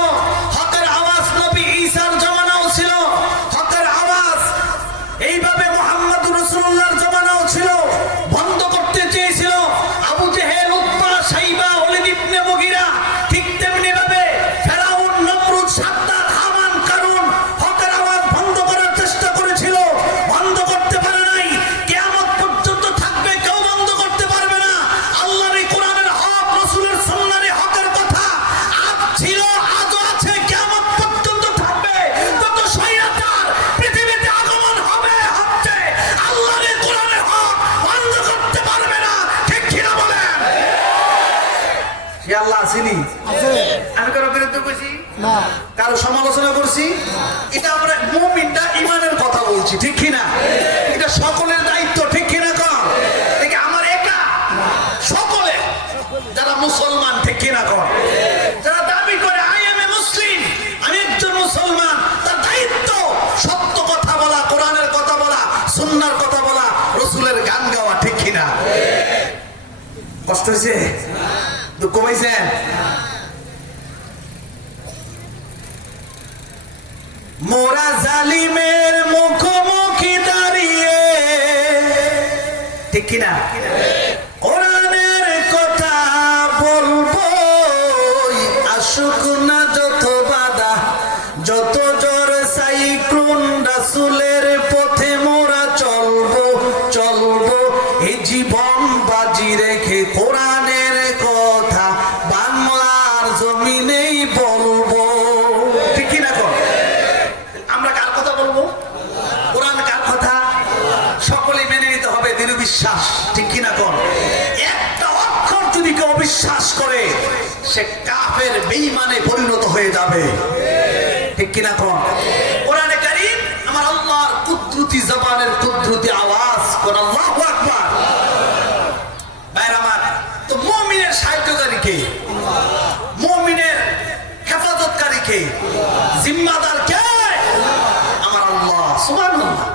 হকের আওয়াজ নবী ঈসার জামানাও ছিল, হকের আওয়াজ এইভাবে মুহাম্মদুর রাসূলুল্লাহর জামানাও ছিল। বন্ধ করতে চেয়েছিল আবু জেহেল, উতবা, শাইবা, ওলীদ ইবনে মুগীরা, ঠিক তেমনি ভাবে ফেরাউন, নমরুদ, সাদ্দাত, হামান, কারুন হকের আওয়াজ বন্ধ করার চেষ্টা করেছিল, বন্ধ করতে পারে নাই। কিয়ামত পর্যন্ত থাকবে, কেউ বন্ধ করতে পারবে না। আল্লাহর এই কোরআনের হক, রাসূলের সুন্নাহর হকের কথা আজ ছিল, আজও আছে, কিয়ামত পর্যন্ত থাকবে। যত শয়তান পৃথিবীতে আগমন হবে, হচ্ছে আল্লাহর এই কোরআনের হক বন্ধ করতে পারবে না, ঠিক কিনা বলেন? সে আল্লাহ আসেনি? আমি কারো বিরুদ্ধে কইছি না, কারো সমালোচনা করছি? এটা আমরা মুমিনটা ঈমানের কথা বলছি, ঠিক কিনা? এটা সকলের দায়িত্ব, ঠিক কিনা কর? এটা আমার একা, সকলে যারা মুসলমান, ঠিক কিনা কর? যারা দাবি করে আই এম এ মুসলিম, আমি একজন মুসলমান, তার দায়িত্ব সত্য কথা বলা, কোরআনের কথা বলা, সুন্নাহর কথা বলা, রাসূলের গান গাওয়া, ঠিক কিনা? কষ্ট হয়েছে? দুঃখ পাইছেন? মোরা জালিমের মুখোমুখি দাঁড়িয়ে, ঠিক কিনা? কোরআনের কথা বলবো, আসুক না যত বাধা, যত জোর সাইক্লোন, রাসূলের পথে মোরা চলবো, চলবো এই জীবন বাজি রেখে কোরআনের কথা বাংলার জমিনেই বলবো, ঠিক কিনা? আমরা কার কথা বলবো? কোরআন কার কথা? সকলে মেনে নিতে হবে, দৃঢ় বিশ্বাস, ঠিক কিনা? একটা অক্ষর যদি কেউ অবিশ্বাস করে সে কাফের, বেঈমানে পরিণত হয়ে যাবে, ঠিক কিনা? কোরআনে কারীম আমার আল্লাহর কুদরতি জবানের কুদরতি আওয়াজ, কোন আল্লাহু আকবার। ভাইরা আমার, তো মুমিনের সাহায্যকারী কে? মুমিনের হেফাজতকারী কে? জিম্মাদার কে? আমার আল্লাহ। সুবহানাল্লাহ।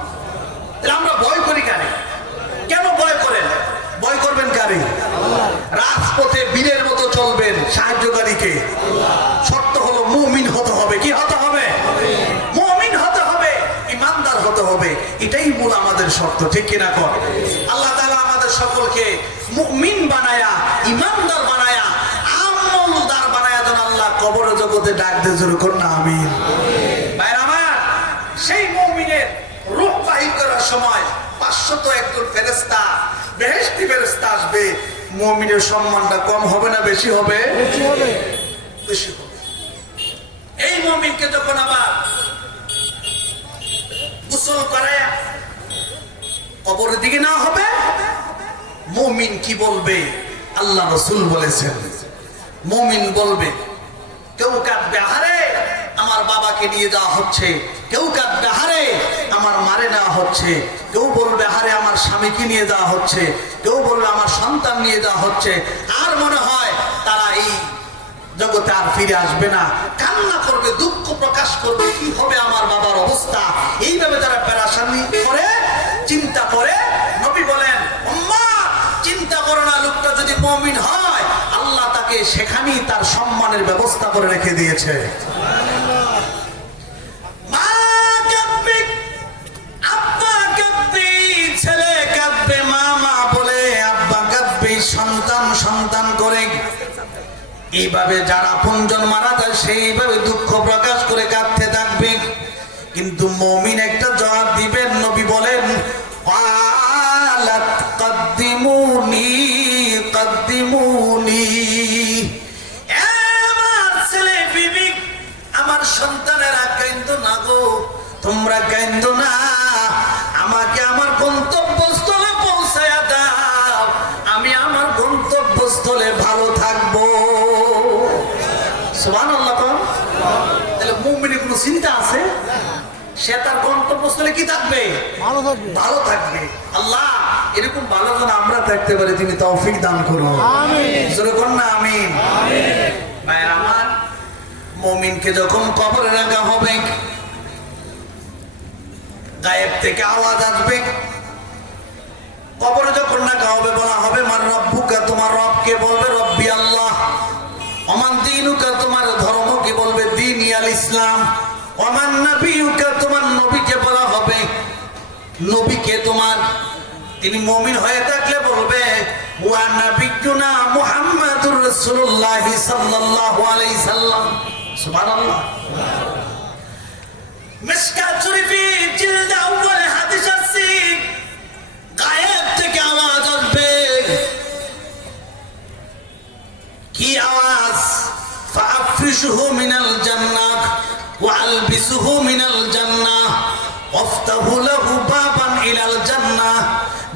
আমরা ভয় করি কারে? কেন ভয় করেন? ভয় করবেন কারে? রাজপথে বীরের মতো চলবেন, সাহায্যকারীকে। শর্ত হলো মুমিন হতে হবে। কি হতে হবে? মুমিন হতে হবে, ইমানদার হতে হবে। এটাই মূল আমাদের শর্ত, ঠিক কিনা? কর আল্লাহ তাআলা আমাদের সকলকে মুমিন বানায়া, ইমানদার বানায়া, আমলদার বানায়া যেন আল্লাহ কবর জগতে ডাক দিয়ে জোরে করুন না আমিন। ভাইরা আমার, সেই মুমিনের রূহ বাহির করার সময় 500 একজন ফেরেশতা, বেহেশতি ফেরেশতা আসবে। মুমিনের সম্মানটা কম হবে না বেশি হবে? বেশি হবে। এই মুমিনকে যখন আবার গোসল করায়া কবরের দিকে না হবে, মুমিন কি বলবে? আল্লাহ রাসূল বলেছেন, মুমিন বলবে, কেউ কাঁদবে, আহারে আমার বাবাকে নিয়ে যাওয়া হচ্ছে, কেউ কাঁদবে, আহারে আমার মারে নেওয়া হচ্ছে, কেউ বলবে আহারে আমার স্বামীকে নিয়ে যাওয়া হচ্ছে, কেউ বলবে আমার সন্তান নিয়ে যাওয়া হচ্ছে। আর মনে হয় তারা এই জগতে আর ফিরে আসবে না, কান্না করবে, দুঃখ প্রকাশ করবে, কি হবে আমার বাবার অবস্থা। এইভাবে তারা পেরেশানি করে, চিন্তা করে। নবী বলেন, উম্মাহ চিন্তা করো না, লোকটা যদি মুমিন হয় আল্লাহ তাকে সেখানেই তার সম্মানের ব্যবস্থা করে রেখে দিয়েছে। মা কাঁদবে, আব্বা কাঁদবে, ছেলে কাঁদবে, মা বলে, আব্বা কাঁদবে, সন্তান সন্তান করে। এইভাবে যারা আপনজন মারা যায় সেইভাবে দুঃখ প্রকাশ করে কাঁদতে থাকবে। কিন্তু মুমিন একটা জবাব দিবেন। নবী বলেন, ক্বালাত কদ্দিমুনি কদ্দিমুনি, আমার ছেলে বিবি, আমার সন্তানেরা কাঁদো না গো, তোমরা কাঁদো না, আমাকে আমার গন্তব্যস্থলে পৌঁছায়া দাও, আমি আমার গন্তব্যস্থলে ভালো থাকবো। সুবহানাল্লাহ। তাহলে মুমিনের কোনো চিন্তা আছে? সে তার গন্তব্যস্থলে কি থাকবে? ভালো থাকবে। আল্লাহ এরকম ভালো যেন আমরা থাকতে পারি, তুমি তৌফিক দান করো। আমিন। জোরে বল না আমিন। আমিন। ভাই আমার, মুমিনকে যখন কবরে রাখা হবে, গায়েব থেকে আওয়াজ আসবে। কবরে যখন রাখা হবে বলা হবে, মান রব্বুকা, তোমার রবকে বলবে রব্বি আল্লাহ। ওমান দীনুকা, তোমার ধর্ম কি বলবে দীন আল ইসলাম। ওমান নবিয়ুকা, তোমার নবীকে বলা হবে নবীকে তোমার। তিনি মুমিন হয়ে থাকলে বলবে ওয়া নাবিয়ুনা মুহাম্মাদুর রাসূলুল্লাহ সাল্লাল্লাহু আলাইহি সাল্লাম। সুবহানাল্লাহ। মিশকাত শরীফে জিলদ আউয়াল হাদিস আছে, গায়েব থেকে আওয়াজ আসবে। কি আওয়াজ? ফাআফরিশুহু মিনাল জান্নাহ ওয়া আলবিসুহু মিনাল জান্নাহ ওয়াফতাহু লাহু বাবান ইলাল জান্নাহ।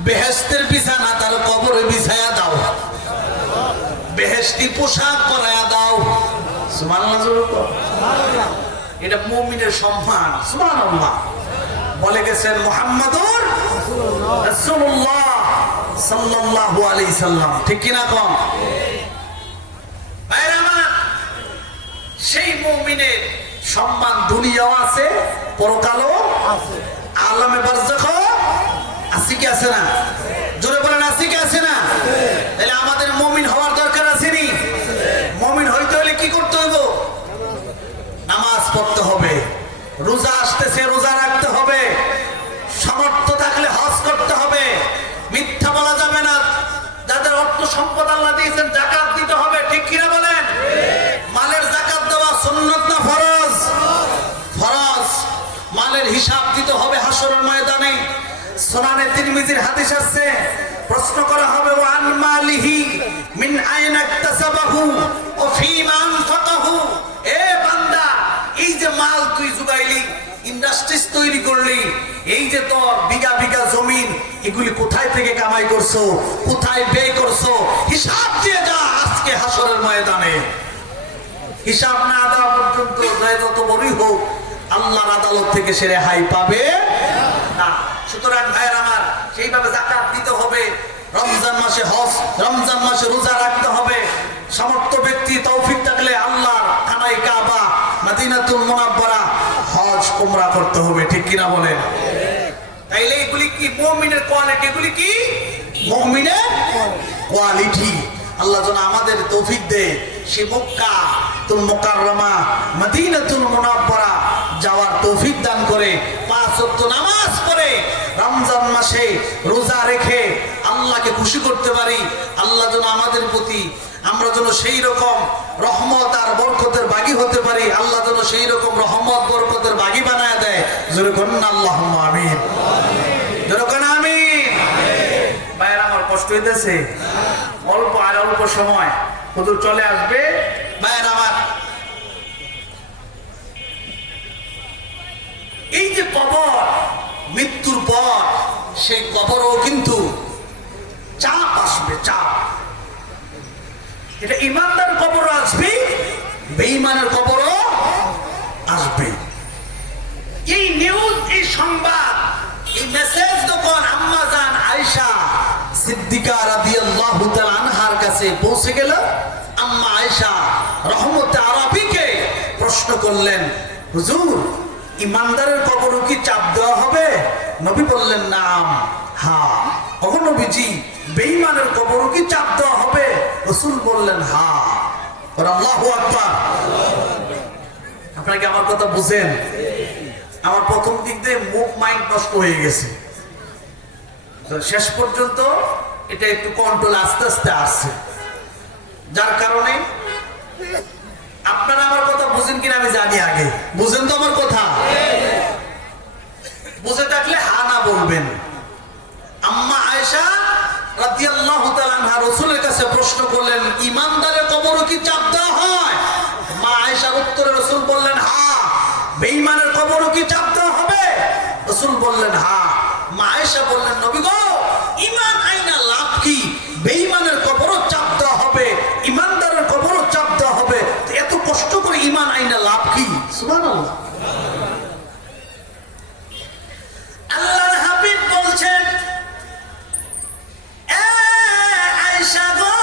বেহেশতের বিছানা তার কবরে বিছায়া দাও, বেহেশতি পোশাক পরায়া দাও। সুবহানাল্লাহ। এটা মুমিনের সম্মান। সুবহানাল্লাহ। বলে গেছেন মুহাম্মাদুর রাসূলুল্লাহ সাল্লাল্লাহু আলাইহি সাল্লাম। ঠিক কি না কম? সেই মুমিনের সম্মান দুনিয়াও আছে, পরকালও আছে, আলামে বারজাখ আছে কি আছে না? জোরে বলেন আছে কি আছে না? তাহলে আমাদের মুমিন হওয়ার দরকার আছে নি? মুমিন হইতে হলে কি করতে হইব? নামাজ পড়তে হবে, রোজা আসতেছে রোজা রাখতে হবে, সামর্থ্য থাকলে হজ করতে হবে, মিথ্যা বলা যাবে না, যাদের অর্থ সম্পদ আল্লাহ দিয়েছেন যাকাত দিতে হবে। ঠিক কিনা বলেন? মালের যাকাত দেওয়া সুন্নাত না ফরজ? ফরজ। মালের হিসাব দিতে হবে হাশরের ময়দানে। সুনানে তিরমিজির হাদিস আছে, প্রশ্ন করা হবে ওয়ান মালিহি মিন আইনা ইকতাসাবাহু ওয়া ফীমা আনফাকাহু। এ বান্দা, এই যে মাল তুই জুগাইলি, ইন্ডাস্ট্রিজ তৈরি করলি, এই যে তোর বিঘা বিঘা জমিন, এগুলি কোথায় থেকে কামাই করছো, কোথায় ব্যয় করছো, হিসাব দিয়ে যা আজকে হাশরের ময়দানে। হিসাব না দেওয়া পর্যন্ত যত বড়ই হোক আল্লাহর আদালত থেকে সে রেহাই পাবে না। সুতরাং ভাইয়ের আমার, সেইভাবে যাকাত দিতে হবে, রমজান মাসে হজ, রমজান মাসে রোজা রাখতে হবে। সামর্থ্য ব্যক্তি তৌফিক থাকলে আল্লাহর খানায় কাবা মদিনাতুল মুনাওয়ারা হজ উমরা করতে হবে। ঠিক কিনা বলেন? তাইলে এগুলি কি মুমিনের কোয়ালিটি? এগুলি কি মুমিনের কোয়ালিটি? আল্লাহ যেন আমাদের তৌফিক দেয়, সে মক্কাতুল মুকাররমা মদিনাতুল মুনাওয়ারা যাওয়ার তৌফিক দান করে, 5 ওয়াক্ত নামাজ পড়ে রমজান মাসে রোজা রেখে আল্লাহকে খুশি করতে পারি। আল্লাহ যেন আমাদের প্রতি, আমরা যেন সেই রকম রহমত আর বরকতের বাগী হতে পারি। আল্লাহ যেন সেই রকম রহমত বরকতের বাগী বানায় দেয়। জোরে বলুন আল্লাহুম্মা আমিন। জোরে বলুন আমিন। ভাইরা আমার কষ্ট হইতেছে, অল্প আর অল্প সময় হুজুর চলে আসবে। ভাইরা আমার, কবর, মৃত্যুর পর সেই কবরও কিন্তু চাপ আসবে, চাপ। এটা ইমানদার কবরও আসবে, বেঈমানের কবরও আসবে। এই নিউজ, এই সংবাদ, এই মেসেজ যখন আম্মা জান আয়েশা সিদ্দিকা রাদিয়াল্লাহু তাআলা আনহার কাছে পৌঁছে গেল, আম্মা আয়েশা রহমতে আরবিকে প্রশ্ন করলেন, হুজুর ইমানদারের কবরও কি চাপ দেওয়া হবে? নবী বললেন নাম, হ্যাঁ। ওগো নবীজি, বেঈমানের কবরও কি চাপ দেওয়া হবে? রাসূল বললেন হ্যাঁ। আল্লাহু আকবার। আপনারা কি আমার কথা বুঝেন? আমার প্রথম দিক দিয়ে মুভ মাইন্ড নষ্ট হয়ে গেছে, শেষ পর্যন্ত এটা একটু কন্ট্রোল আস্তে আস্তে আসছে, যার কারণে আপনারা আমার কথা বুঝেন কিনা আমি জানি। আগে বুঝেন তো আমার কথা? বুঝে থাকলে হা না বলবেন। আম্মা আয়েশা রাদিয়াল্লাহু তাআলা আনহা রাসূলের কাছে প্রশ্ন করলেন, ইমানদারের কবরও কি চাপ দেওয়া হয়? মা আয়েশার উত্তরে রাসূল বললেন হ্যাঁ। বেঈমানের কবরও কি চাপ দেওয়া হবে? রাসূল বললেন হ্যাঁ। মা আয়েশা বললেন, নবী গো, ঈমান আইনা লাভ কি? বেঈমানের কবরও চাপ দেওয়া হবে, ইমানদারের কবরও চাপ দেওয়া হবে, এত কষ্ট করে ঈমান আইনা লাভ কি? সুবহানাল্লাহ। আল্লাহর হাবিব বলছেন, আয়েশা গো,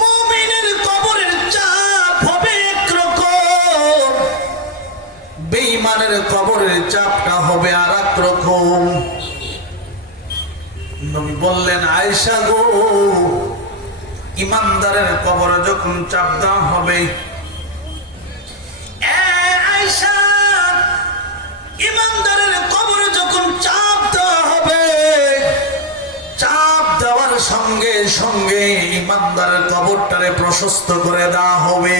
মুমিনের কবরের চাপ হবে একরকম, বেঈমানের কবরের চাপটা হবে আরেক রকম। নবী বললেন, আয়েশা গো, ইমানদারের কবরে যখন চাপ দেওয়া হবে, আয়েশা, ইমানদারের কবরে যখন চাপ দেওয়া হবে, চাপ দেওয়ার সঙ্গে সঙ্গে ইমানদারের কবরটারে প্রশস্ত করে দেওয়া হবে,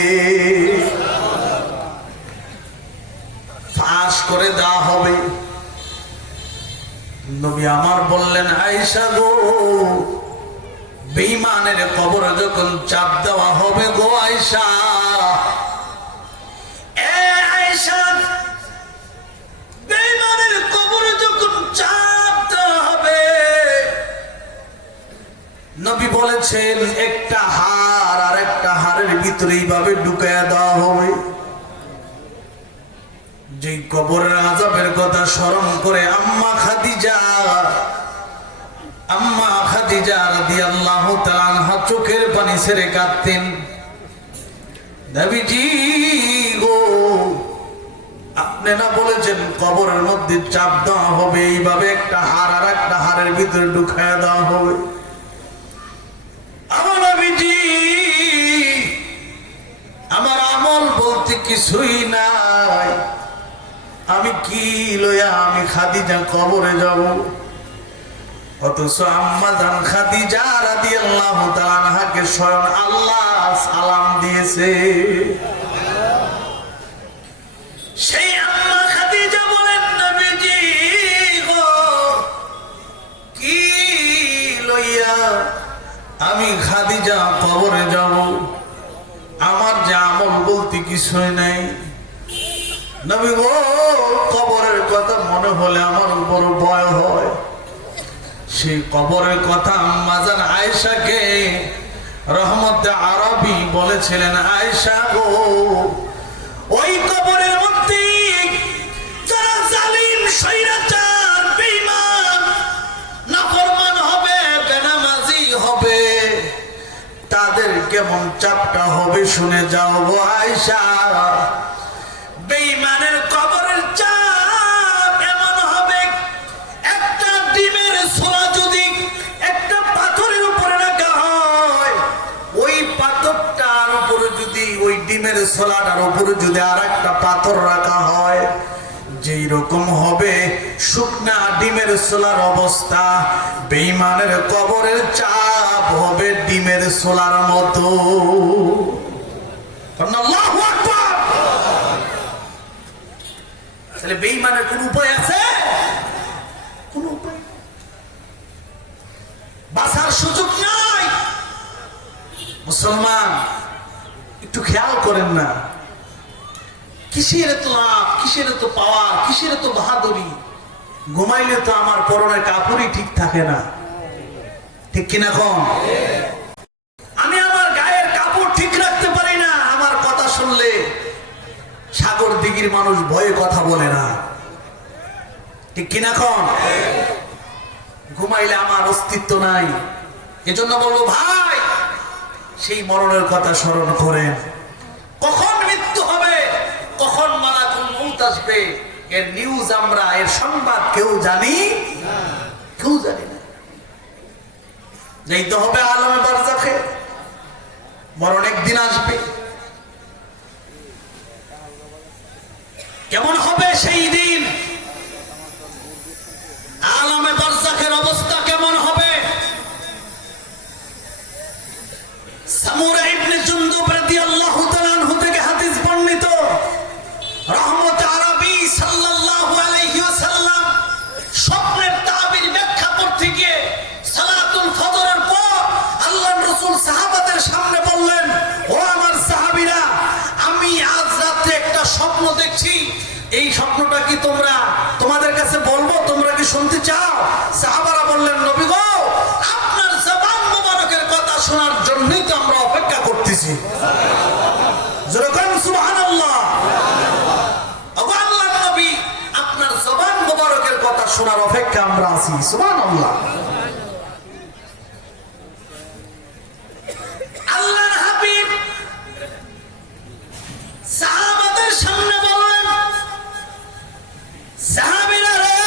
ফাঁস করে দেওয়া হবে। নবী আমার বললেন, আয়েশা গো, বেঈমানের কবরে যখন চাপ দেওয়া হবে গো আয়েশা, আয়েশা, বেঈমানের কবরে যখন চাপ দেওয়া হবে, নবী বলেছেন একটা হাড় আর একটা হাড়ের ভিতরে এইভাবে ঢুকাইয়া দেওয়া হবে। যে কবরের আযাবের কথা স্মরণ করে আম্মা খাদিজা রাদিয়াল্লাহু তাআলা আনহা চোখের পানি ছেড়ে কাঁদতেন। নবীজি গো, আপনি না বলেছেন কবরের মধ্যে চাপ দেওয়া হবে, এইভাবে একটা হাড় আর একটা হাড়ের ভিতরে ঢুকাইয়া দেওয়া হবে। আমার নবীজি, আমার আমল বলতে কিছুই নাই, আমি কি লইয়া আমি খাদিজা কবরে যাব? অথচ আম্মা জান খাদিজা রাদিয়াল্লাহু তাআলা আনহাকে স্বয়ং আল্লাহ সালাম দিয়েছে। সেই আম্মা খাদিজা বলেন, নবীজি গো, কি লইয়া আমি খাদিজা কবরে যাব? আমার যে আমল বলতে কিছুই নাই। নবী গো, কবরের কথা মনে হলে আমার বড় ভয় হয়। সেই কবরের কথা আম্মা জান আয়েশাকে রহমতে আরবি বলেছিলেন, আয়েশা গো, ওই কবরের মধ্যে যারা জালিম, স্বৈরাচার, বেঈমান, নাফরমান হবে, বেনামাজি হবে, তাদের কেমন চাপটা হবে শুনে যাও গো আয়েশা। বেঈমানের কবরের চাপ এমন হবে, একটা ডিমের ছোলা যদি একটা পাথরের উপরে রাখা হয়, ওই পাথরটার উপরে যদি, ওই ডিমের ছোলাটার উপরে যদি আর একটা পাথর রাখা হয়, যেই রকম হবে শুকনা ডিমের ছোলার অবস্থা, বেঈমানের কবরের চাপ হবে ডিমের ছোলার মতো। আল্লাহু আকবার। তাহলে বেঈমানের কোন উপায় আছে? কোন উপায়, বাঁচার সুযোগ নাই। মুসলমান, একটু খেয়াল করেন না, কিসের তো লাভ, কিসের তো পাওয়ার, কিসের তো বাহাদুরি। ঘুমাইলে তো আমার পরনের কাপড়ই ঠিক থাকে না, ঠিক কিনা কম? আমি আমার গায়ের কাপড় ঠিক রাখতে পারি না। আমার কথা শুনলে সাগর দিঘির মানুষ ভয়ে কথা বলে না, ঠিক কিনা কম? ঘুমাইলে আমার অস্তিত্ব নাই। এজন্য বলবো ভাই, সেই মরণের কথা স্মরণ করেন। কখন মৃত্যু হবে, কখন মালাকুল মউত আসবে, এর নিউজ আমরা, এর সংবাদ কেউ জানি না, কেউ জানি না। যেতে হবে আলমে বারজাখে, মরণ একদিন আসবে। কেমন হবে সেই দিন? আলমে বারজাখের অবস্থা কেমন হবে? সামুরা ইবনে জুনদুব রাদিয়াল্লাহু তাআলা আনহু থেকে হাদিস বর্ণিত, রহমত আরবী সাল্লাল্লাহু আলাইহি ওয়াসাল্লাম স্বপ্নের তাবির ব্যাখ্যা করতে গিয়ে সালাতুল ফজরের পর আল্লাহর রাসূল সাহাবাদের সামনে বললেন, ও আমার সাহাবীরা, আমি আজ রাতে একটা স্বপ্ন দেখছি। এই স্বপ্নটা কি তোমাদের কাছে বলবো? তোমরা কি শুনতে চাও? সাহাবারা বললেন, নবী গো, আপনার জবান মোবারকের কথা শোনার জন্যই তো আমরা অপেক্ষা করতেছি। যেরকম সুবহানাল্লাহ। আল্লাহর নবী, আপনার জবান মোবারকের কথা শোনার অপেক্ষা আমরা আছি। সুবহানাল্লাহ। আল্লাহর হাবিব সাহাবাদের সামনে বললেন, সাহাবীরা রে,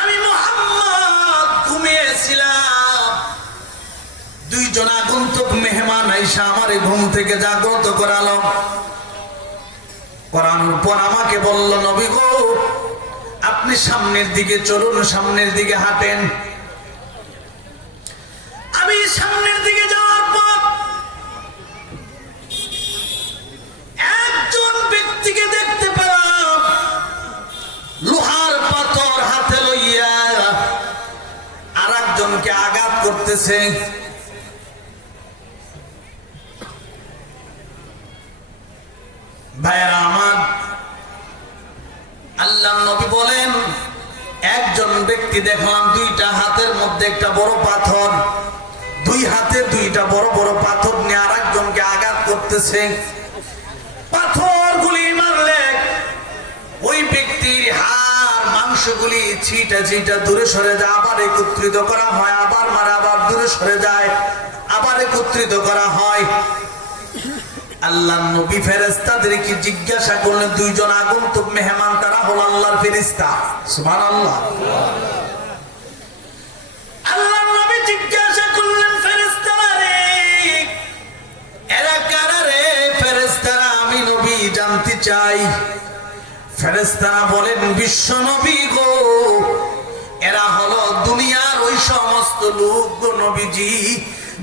আমি মুহাম্মদ ঘুমিয়েছিলাম। দুইজন আগন্তুক মেহমান আইসা আমার ঘুম থেকে জাগ্রত করালো। করানোর পর আমাকে বলল, নবী গো, আপনি সামনের দিকে চলুন, সামনের দিকে হাঁটেন। আমি সামনের দিকে যাওয়ার পর একজন ব্যক্তিকে দেখতে পেলাম, লোহার পাথর হাতে লইয়া আর একজনকে আঘাত করতেছে। ভাইরা আমার, আল্লাহর নবী বলেন, একজন ব্যক্তি দেখলাম দুইটা হাতের মধ্যে একটা বড় পাথর, দুই হাতে দুইটা বড় বড় পাথর নিয়ে আর একজনকে আঘাত করতেছে। পাথরগুলি মারলে ওই ব্যক্তির হাড় মাংসগুলি ছিটা ছিটা দূরে সরে যায়, আবার একত্রিত করা হয়, আবার মারা, আবার দূরে সরে যায়, আবার একত্রিত করা হয়। আল্লাহর নবী ফেরেশতাদেরকে জিজ্ঞাসা করলেন, দুইজন আগন্তুক মেহমান, তারা হলো আল্লাহর ফেরেশতা। সুবহানাল্লাহ। আল্লাহর নবী জিজ্ঞাসা করলেন, ফেরেশতারা রে, এরা কারা রে? ফেরেশতারা, আমি নবী জানতে চাই। ফেরেশতারা বলেন, বিশ্ব নবী গো, এরা হলো দুনিয়ার ওই সমস্ত লোক গো নবীজি,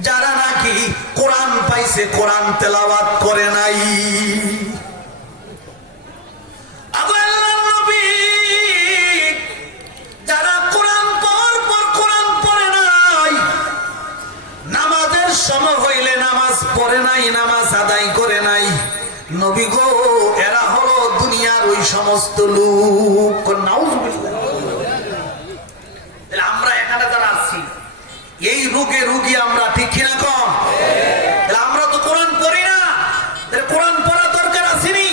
যারা নাকি কোরআন পাইছে, কোরআন তেলাওয়াত করে নাই। আল্লাহর নবী, যারা কোরআন পড়ার পর কোরআন পড়ে নাই, নামাজের সময় হইলে নামাজ পড়ে নাই, নামাজ আদায় করে নাই, নবী গো, এরা হলো দুনিয়ার ওই সমস্ত লোক। নাউজুবিল্লাহ। আমরা এখানে যারা আছি, এই রোগে রোগী আমরা, ঠিক কিনা কম? আমরা তো কোরআন পড়ি না, কোরআন পড়া দরকার আসেনি।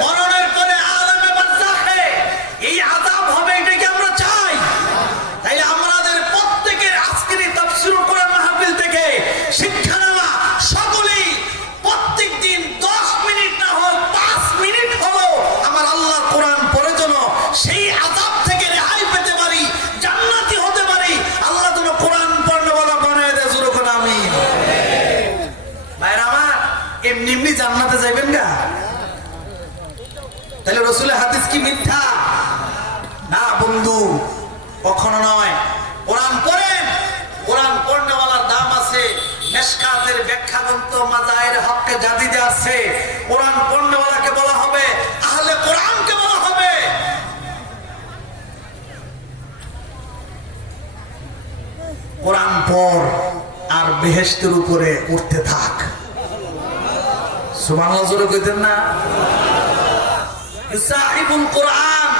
মরণের পরে আলামে বারজাখে এই আযাব হবে, এটা কি আমরা চাই? তাই আমাদের প্রত্যেকের আজকের তাফসীরুল কোরআন মাহফিল থেকে শিক্ষা নেওয়া, সকলেই প্রত্যেক দিন 10 মিনিট না হোক 5 মিনিট হলো আমার আল্লাহর কোরআন পড়ে যেন সেই আযাব থেকে রেহাই পেতে পারি, জান্নাতি হতে পারি। আল্লাহ যেন কোরআন পড়নেওয়ালা বানায় দেয়। জোরে কোন আমিন। ভাইরা আমার, এমনি এমনি জান্নাতে যাইবেন না। তাহলে রাসূলের হাদিস কি মিথ্যা? না বন্ধু, কখনো নয়। কোরআন পড়েন, কোরআন পড়নেওয়ালার দাম আছে। মিশকাতের ব্যাখ্যা গ্রন্থ মাযাহির হককে জাদিদে আছে, কোরআন পড়নেওয়ালাকে বলা হবে আহলে কোরআনকে বলা হবে। কোরআন পড় আর বেহেশতের উপরে উঠতে থাক। সুবহানাল্লাহ জোরে কইতেন না? সাহিবুল কোরআন,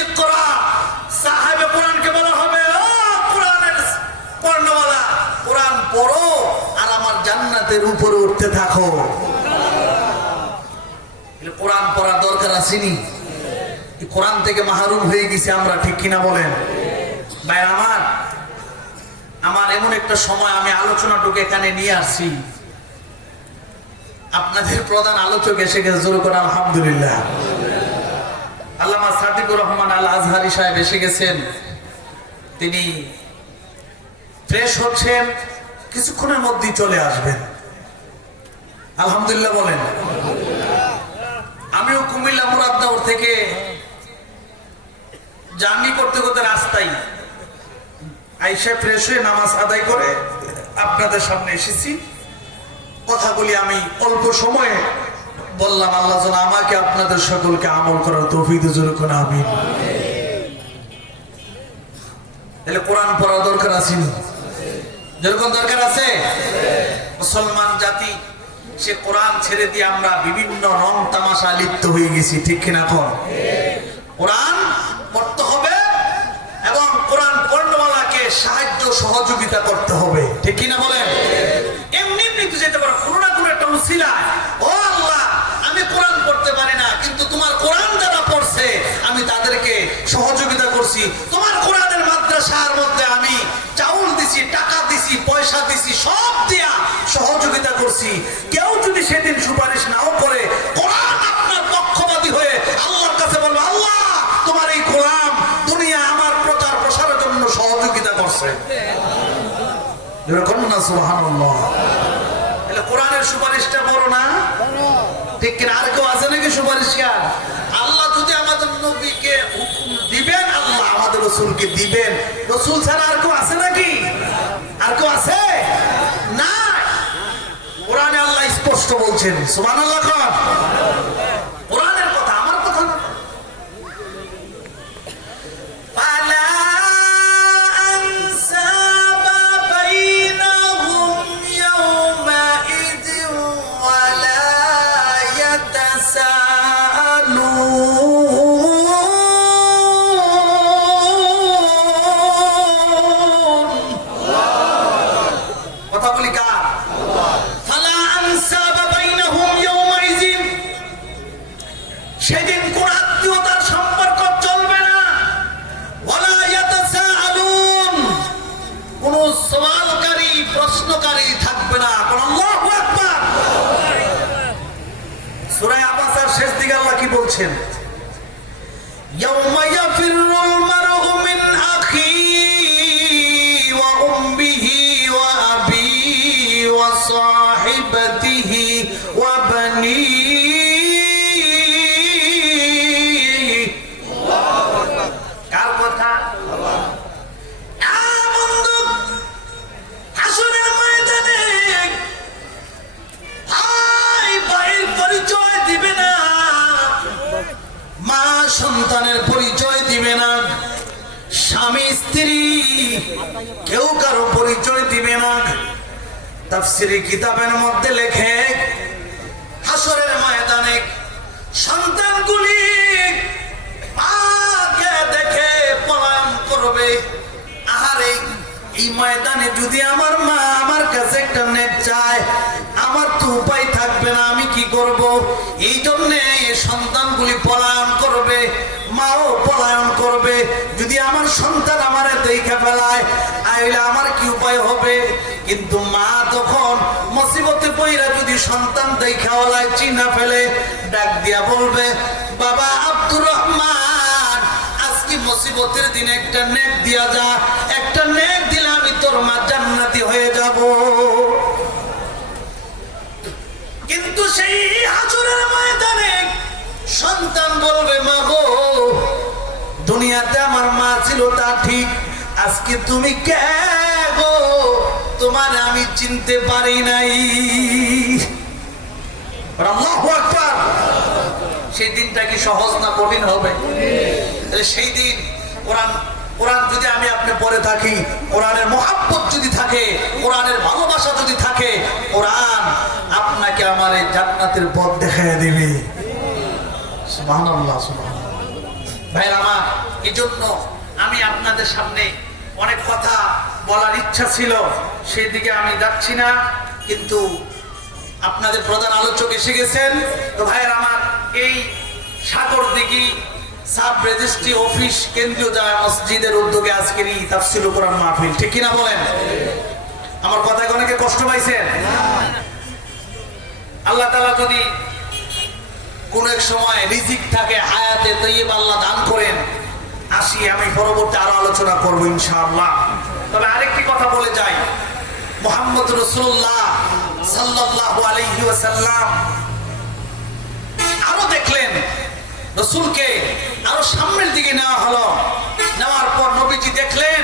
ইকরা, সাহেবে কোরআনকে বলা হবে, ও কোরআনের পড়নেওয়ালা, কোরআন পড়ো আর আমার জান্নাতের উপরে উঠতে থাকো। কোরআন পড়ার দরকার আসেনি? কোরআন থেকে মাহরুম হয়ে গেছি আমরা, ঠিক কিনা বলেন? ভাই আমার এমন একটা সময়, আমি আলোচনাটুকু এখানে নিয়ে আসছি, আপনাদের প্রধান আলোচক এসে গেছে, জোর করে আলহামদুলিল্লাহ। আল্লামা সাদিকুর রহমান আল আজহারি সাহেব এসে গেছেন। তিনি ফ্রেশ হচ্ছেন, কিছুক্ষণের মধ্যেই চলে আসবেন। আলহামদুলিল্লাহ বলেন। আমিও কুমিল্লা মুরাদনগর থেকে জার্নি করতে করতে রাস্তায় আইসা ফ্রেশ হয়ে নামাজ আদায় করে আপনাদের সামনে এসেছি। কথাগুলি আমি অল্প সময়ে বললাম, আল্লাহ যেন আমাকে আপনাদের সকলকে আমল করার তৌফিক দেন, আমিন। তাহলে কোরআন পড়ার দরকার আসেনি? যেরকম দরকার আছে। মুসলমান জাতি সে কোরআন ছেড়ে দিয়ে আমরা বিভিন্ন রং তামাশা লিপ্ত হয়ে গেছি, ঠিক কিনা? কোরআন পড়তে হবে এবং কোরআন পড়নেওয়ালাকে সাহায্য সহযোগিতা করতে হবে, ঠিক কিনা বলেন? এমনি এমনি তো যেতে পারো, কোনো না কোনো একটা উসিলা, ও আল্লাহ আমি কোরআন পড়তে পারি না, কিন্তু তোমার কোরআন যারা পড়ছে আমি তাদেরকে সহযোগিতা করছি, তোমার কোরআনের মাদ্রাসার মধ্যে আমি চাউল দিছি, টাকা দিছি, পয়সা দিছি, সব দিয়া সহযোগিতা করছি। কেউ যদি সেদিন সুপারিশ নাও করে, কোরআন আপনার পক্ষপাতী হয়ে আল্লাহর কাছে বলবো, আল্লাহ তোমার এই কোরআন দুনিয়া আমার প্রচার প্রসারের জন্য সহযোগিতা করছে। সুবহানাল্লাহ। তাহলে কোরআনের সুপারিশটা বড় না? ঠিক কিনা? আর কেউ আছে নাকি সুপারিশকার? আল্লাহ যদি আমাদের নবীকে হুকুম দিবেন, আল্লাহ আমাদের রাসূলকে দিবেন, রাসূল ছাড়া আর কেউ আছে নাকি? আর কেউ আছে না? কোরআনে আল্লাহ স্পষ্ট বলছেন, সুবহানাল্লাহ। কোরআনের কথা, আমার কথা না। সেদিন কোন আত্মীয়তার সম্পর্ক চলবে না। ওয়ালা ইয়াতাসাআলুন, কোন সওয়ালকারী প্রশ্নকারী থাকবে না। আল্লাহু আকবার। সূরা আবাসার শেষ দিকে আল্লাহ কি বলছেন? ইয়াউমা ইয়াফিরুল মারউ মিন আখিহি ওয়া উম্মিহি ওয়া আবিহি ওয়া সাহিবাতিহি ওয়া বানিহি। সন্তানের পরিচয় দিবে না, স্বামী স্ত্রী কেউ কারো পরিচয় দিবে না। তাফসীরি কিতাবের মধ্যে লেখে, হাসরের ময়দানে সন্তানগুলি মাকে দেখে পলায়ন করবে। আহারে, এই ময়দানে যদি আমার মা আমার কাছে একটা নেক চায়, আমার তো উপায় থাকবে না, আমি কি করব? এই জন্যে সন্তানগুলি পলায়ন করবে, মাও পলায়ন করবে। যদি আমার সন্তান আমারে দেখে ফেলায়, আইলে আমার কি উপায় হবে? কিন্তু মা তখন মুসিবতে পইরা যদি সন্তান দেখে ওলায় চিনা ফেলে, ডাক দিয়া বলবে, বাবা আব্দুর রহমান, আজকে মুসিবতের দিন একটা নেক দিয়া যা, একটা নেক দিলে আমি তোর মা জান্নাতি হয়ে যাব। কিন্তু সেই হাসরের ময়দানে সন্তান বলবে, মা গো, দুনিয়াতে আমার মা ছিল তা ঠিক, আজকে তুমি কে গো, তোমার আমি চিনতে পারি নাই। আল্লাহু আকবার। সেই দিনটা কি সহজ না কঠিন হবে? সেই দিন কোরআন যদি আমি আপনি পড়ে থাকি, কোরআনের মহাব্বত যদি থাকে, কোরআনের ভালোবাসা যদি থাকে, কোরআন আপনাকে আমার এই জান্নাতের পথ দেখাইয়া দিবে। সুবহানাল্লাহ, সুবহানাল্লাহ। ভাইরা আমার, এই জন্য আমি আপনাদের সামনে অনেক কথা বলার ইচ্ছা ছিল, সেই দিকে আমি যাচ্ছি না, কিন্তু আপনাদের প্রধান আলোচক এসে গেছেন। তো ভাইয়ের আমার, এই সাগরদিঘি সাব রেজিস্ট্রি অফিস কেন্দ্রীয় জামে মসজিদের উদ্যোগে আজকের এই তাফসীরুল কোরআন মাহফিল, ঠিক কিনা বলেন? আমার কথায় অনেকে কষ্ট পাইছেন? আল্লাহ তাআলা যদি কোন এক সময় রিজিক থাকে, হায়াতে তৈয়বা আল্লাহ দান করেন, আসি, আমি পরবর্তী আরো আলোচনা করব ইনশাআল্লাহ। তবে আরেকটি কথা বলে যাই, মুহাম্মদ রাসূলুল্লাহ সাল্লাল্লাহু আলাইহি ওয়াসাল্লাম আরো দেখলেন, রাসূলকে আরো সামনের দিকে নেওয়া হলো। নেওয়ার পর নবীজি দেখলেন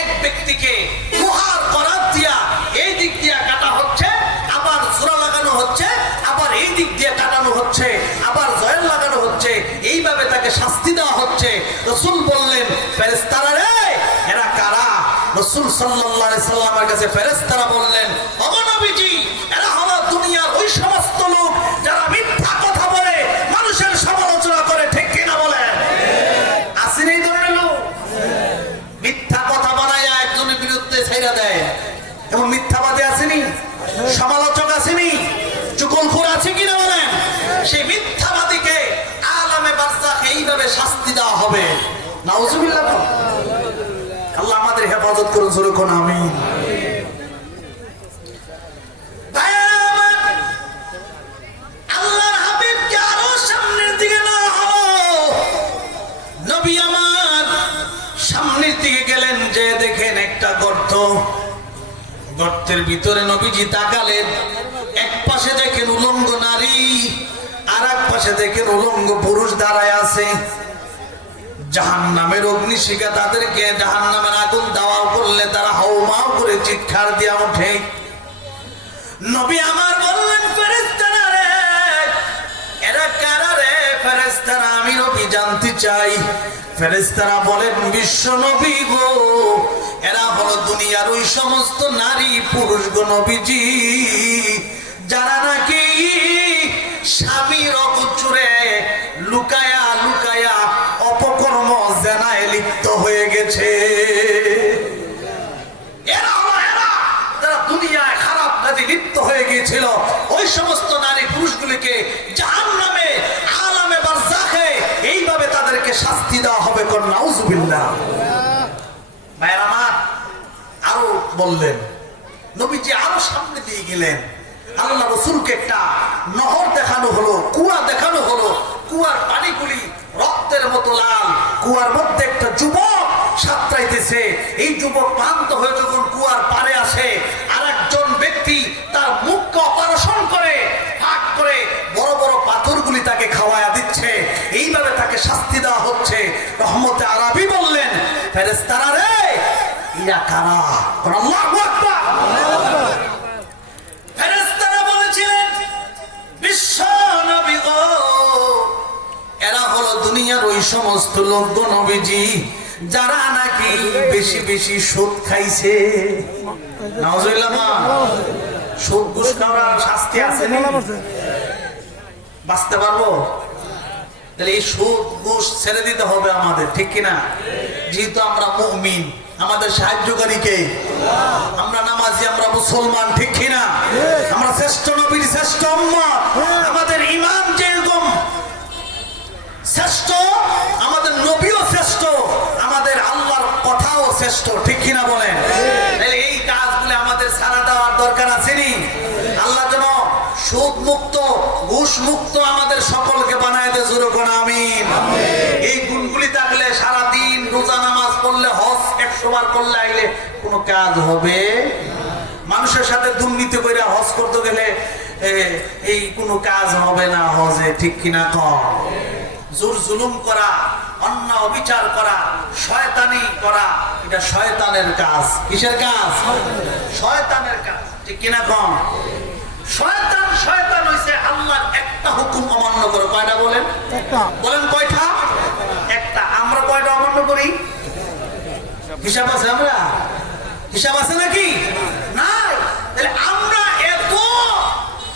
এক ব্যক্তিকে লোহার করাত দিয়া এই দিক দিয়া কাটা হচ্ছে, আবার জোড়া লাগানো হচ্ছে, আবার এই দিক দিয়ে কাটানো হচ্ছে, আবার জয়ের লাগানো হচ্ছে, এইভাবে তাকে শাস্তি দেওয়া হচ্ছে। রাসূল বললেন, ফেরেশতারা রে, এরা কারা? রাসূল সাল্লাল্লাহু আলাইহি সাল্লামের কাছে ফেরেশতারা বললেন, ওগো নবীজি, এরা হলো দুনিয়ার ওই সমস্ত লোক যারা মিথ্যা কথা বলে মানুষের সমালোচনা করে, ঠিক কিনা বলেন? আসেন এই ধরনের লোক, মিথ্যা কথা বানায় একজনের বিরুদ্ধে ছাইরা দেয়, এবং মিথ্যাবাদী আসেনি, সমালোচক আসেনি, চুগলখোর আছে কিনা বলেন? সেই মিথ্যাবাদীকে আলামে বারজাখ এইভাবে শাস্তি দেওয়া হবে। নাউজুবিল্লাহ। আল্লাহ আমাদের হেফাজত করুন, জোরে কোন আমিন। আল্লাহর হাবিবকে আরো সামনের দিকে নেওয়া হলো। নবী আমার সামনের দিকে গেলেন, যে দেখেন একটা গর্ত, গর্তের ভিতরে নবীজি তাকালেন, এক পাশে দেখেন উলঙ্গ নারী, আর এক পাশে দেখেন উলঙ্গ পুরুষ দাঁড়ায় আছে। জাহান্নামের অগ্নিশিখা তাদেরকে জাহান্নামের আগুন দাওয়া করলে তারা হাউমাউ করে চিৎকার দিয়া ওঠে। নবী আমার বললেন, ফেরেশতারা রে, এরা কারা রে? ফেরেশতারা, আমি নবী জানতে চাই। ফেরেশতারা বলেন, বিশ্ব নবী গো, এরা হলো দুনিয়ার ওই সমস্ত নারী পুরুষ গো নবীজি, যারা নাকি স্বামীর অগোচরে লুকায়া লুকায়া অপকর্ম জেনায় লিপ্ত হয়ে গেছে। এরা হলো এরা যারা দুনিয়ায় খারাপ কাজে লিপ্ত হয়ে গিয়েছিল। ওই সমস্ত নারী পুরুষগুলিকে জাহান্নামে আলামে বারজাখে এইভাবে তাদেরকে শাস্তি দেওয়া হবে। কোন নাউজুবিল্লাহ। ভাইরা আমার, আরো বললেন, নবীজি আরো সামনে দিয়ে গেলেন। আল্লাহ রাসূলকে একটা নহর দেখানো হলো, কুয়া দেখানো হলো। কুয়ার পানিগুলি রক্তের মতো লাল। কুয়ার মধ্যে একটা যুবক সাঁতরাইতেছে। এই যুবক ক্লান্ত হয়ে যখন কুয়ার পাড়ে আসে, আর একজন ব্যক্তি তার মুখকে অপারেশন করে ফাঁক করে বড় বড় পাথরগুলি তাকে খাওয়ায়া দিচ্ছে। এইভাবে তাকে শাস্তি দেওয়া হচ্ছে। রহমতে আরবি বললেন, ফেরেশতারা রে, ইয়া কারা? আল্লাহু আকবার। ফেরেশতারা বলেছিলেন, বিশ্ব নবী গো, এরা হলো দুনিয়ার ওই সমস্ত লোক গো নবীজি, যারা নাকি বেশি বেশি সুদ খাইছে। নাউজুবিল্লাহ। সুদ ঘুষ খাওয়ার শাস্তি আছে না? বাঁচতে পারবো? তাহলে এই সুদ ঘুষ ছেড়ে দিতে হবে আমাদের, ঠিক কিনা? যেহেতু আমরা মুমিন, আমাদের সাহায্যকারী কে? আমরা নামাজি, আমরা মুসলমান, ঠিক কিনা? আমরা শ্রেষ্ঠ নবীর শ্রেষ্ঠ উম্মত। আমাদের ঈমান যেরকম শ্রেষ্ঠ, আমাদের নবীও শ্রেষ্ঠ, আমাদের আল্লাহর কথাও শ্রেষ্ঠ, ঠিক কিনা বলেন? তাহলে এই কাজগুলো আমাদের সারা দেওয়ার দরকার আছেনি? আল্লাহ যেন সুদ মুক্ত, ঘুষ মুক্ত আমাদের সকলকে বানায় দে, জোরে কোন আমিন। এই গুণগুলি থাকলে সারাদিন রোজা নামাজ পড়লে, হজ 100 বার করলে আইলে কোনো কাজ হবে? মানুষের সাথে দুর্নীতি করে হজ করতে গেলে এই কোনো কাজ হবে না হজে, ঠিক কিনা কম? জোর জুলুম করা, অন্যায় অবিচার করা, শয়তানি করা, এটা শয়তানের কাজ। কিসের কাজ? শয়তানের কাজ, ঠিক কিনা কম? শয়তান শয়তান হইছে আল্লাহর একটা হুকুম অমান্য করে। কয়টা বলেন? বলেন কয়টা? একটা। আমরা কয়টা অমান্য করি? হিসাব আছে? আমরা হিসাব আছে নাকি? নাই। তাহলে আমরা এত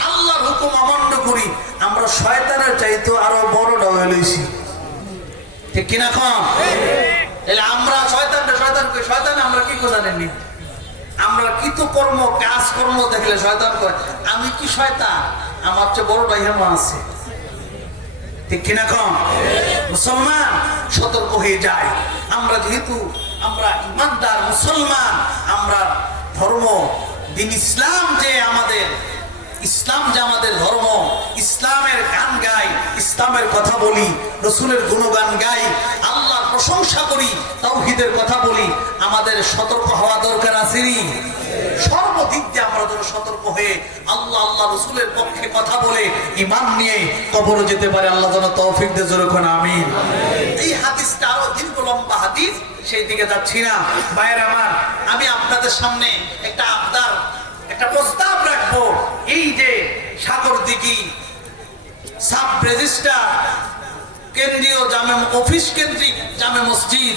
আল্লাহর হুকুম অমান্য করি, কিনা কম? তাহলে আমরা শয়তান আমরা কি জানেননি? আমরা কিন্তু কাজ কর্ম দেখলে শয়তান কয় আমি কি শয়তান, আমার চেয়ে বড় ভাই হেমা আছে, ঠিক কিনা কম? মুসলমান সতর্ক হয়ে যায়। আমরা যেহেতু আমরা ইমানদার মুসলমান, আমরা ধর্ম দিন ইসলাম যে আমাদের ধর্ম, ইসলামের গান গাই, ইসলামের কথা বলি, রসুলের গুণগান গাই, আল্লাহর প্রশংসা করি, তাওহীদের কথা বলি, আমাদের সতর্ক হওয়া দরকার আছেনি? সর্বদিক দিয়ে আমরা যেন সতর্ক হয়ে আল্লাহ রসুলের পক্ষে কথা বলে ঈমান নিয়ে কবরে যেতে পারে। আল্লাহ যেন তৌফিক দেয়, জোরে কোন আমিন। এই হাদিসটা আরো দীর্ঘ লম্বা হাদিস, সেই দিকে যাচ্ছি না। ভাইয়ের আমার, আমি আপনাদের সামনে একটা প্রস্তাব রাখবো। এই যে সাগরদিঘি সাব রেজিস্ট্রার কেন্দ্রীয় অফিস কেন্দ্রিক জামে মসজিদ,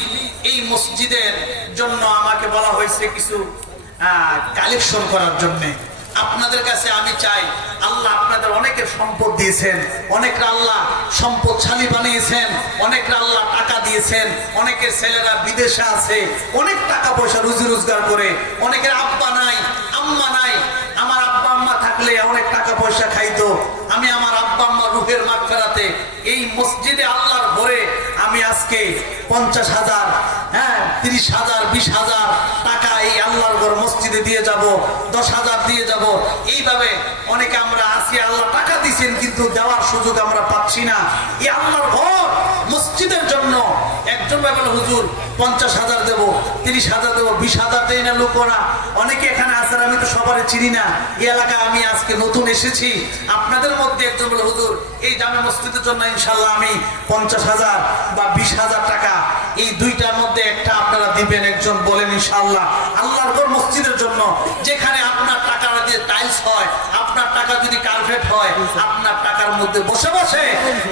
এই মসজিদের জন্য আমাকে বলা হয়েছে কিছু কালেকশন করার জন্য। আপনাদের কাছে আমি চাই, আল্লাহ আপনাদের অনেকের সম্পদ দিয়েছেন, অনেকরা আল্লাহ সম্পদশালী বানিয়েছেন, অনেকরা আল্লাহ টাকা দিয়েছেন, অনেকের ছেলেরা বিদেশে আছে, অনেক টাকা পয়সা রুজি রোজগার করে, অনেকের আব্বা নাই আম্মা নাই। আমার আব্বা আম্মা থাকলে অনেক টাকা পয়সা খাইতো। আমি আমার আব্বা আম্মা রুহের মাগফিরাতে এই মসজিদে আল্লাহর ঘরে আমি আজকে 50,000, 30,000, 20,000 টাকা এই আল্লাহর ঘর মসজিদে দিয়ে যাব, 10,000 দিয়ে যাব। এইভাবে অনেকে আমরা আছি, আল্লাহ টাকা দিচ্ছেন কিন্তু দেওয়ার সুযোগ আমরা পাচ্ছি না। এই আল্লাহর ঘর মসজিদের জন্য একজন ভাই বলে হুজুর 50,000 দেব, 30,000 দেব, 20,000 দেই না লোকরা। অনেকে এখানে আছেন, আমি তো সবারই চিনি না। এই এলাকায় আমি আজকে নতুন এসেছি। আপনাদের মধ্যে একজন বলে হুজুর এই জামে মসজিদের জন্য ইনশাল্লাহ আমি 50,000 বা 20,000 টাকা, এই দুইটার মধ্যে একটা আপনারা দিবেন। একজন বলেন ইনশাআল্লাহ। আল্লাহর ঘর মসজিদের জন্য, যেখানে আপনার টাকা দিয়ে টাইলস হয়, আপনার টাকা যদি কার্পেট হয়, আপনার টাকার মধ্যে বসে বসে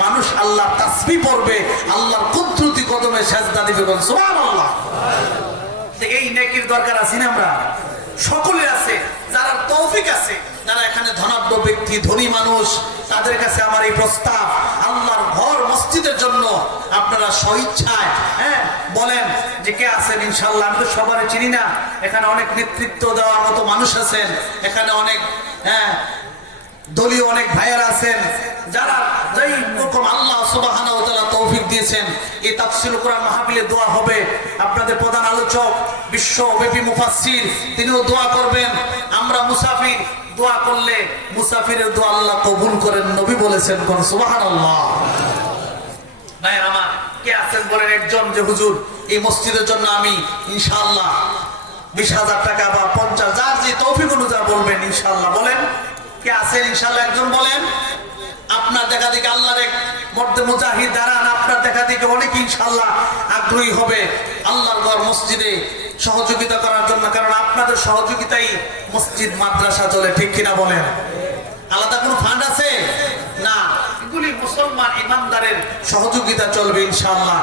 মানুষ আল্লাহ তাসবিহ পড়বে, আল্লাহর কুদরতি কদমে সেজদা দিবে। বল সুবহানাল্লাহ। এই নেকির দরকার আছে না? আমরা সকলে আছে, যারা তৌফিক আছে, যারা এখানে ধনাঢ্য ব্যক্তি, ধনী মানুষ, তাদের কাছে আমার এই প্রস্তাব, আল্লাহর ঘর মসজিদের জন্য আপনারা স্বইচ্ছায় বলেন যে কে আছেন। ইনশাআল্লাহ আমি তো সবারই চিনি না, এখানে অনেক নেতৃত্ব দেওয়ার মতো মানুষ আছেন, এখানে অনেক দলীয় অনেক ভাইয়েরা আছেন, যারা যেই রকম আল্লাহ সুবহানাহু ওয়া তাআলা তৌফিক দিয়েছেন। এই তাফসীরুল কোরআন মাহফিলে দোয়া হবে, আপনাদের প্রধান আলোচক বিশ্বব্যাপী মুফাসসির, তিনিও দোয়া করবেন। আমরা মুসাফির, দোয়া করলে মুসাফিরের দোয়া আল্লাহ কবুল করেন, নবী বলেছেন। কোন সুবহানাল্লাহ। ভাইয়ের আমার, কে আছেন বলেন একজন যে হুজুর এই মসজিদের জন্য আমি ইনশাআল্লাহ 20,000 টাকা বা 50, যার যে তৌফিক অনুযায়ী বলবেন ইনশাআল্লাহ। বলেন কে আছেন ইনশাআল্লাহ? একজন বলেন। আপনার দেখা দেখে আল্লাহর এক মর্দে মুজাহিদ দাঁড়ান, আপনার দেখা দেখে অনেকে ইনশাআল্লাহ আগ্রহী হবে আল্লাহর ঘর মসজিদে সহযোগিতা করার জন্য, কারণ আপনাদের সহযোগিতাই মসজিদ মাদ্রাসা চলে, ঠিক কিনা বলেন? আলাদা কোনো ফান্ড আছে না, এগুলি মুসলমান ইমানদারের সহযোগিতা চলবে ইনশাআল্লাহ।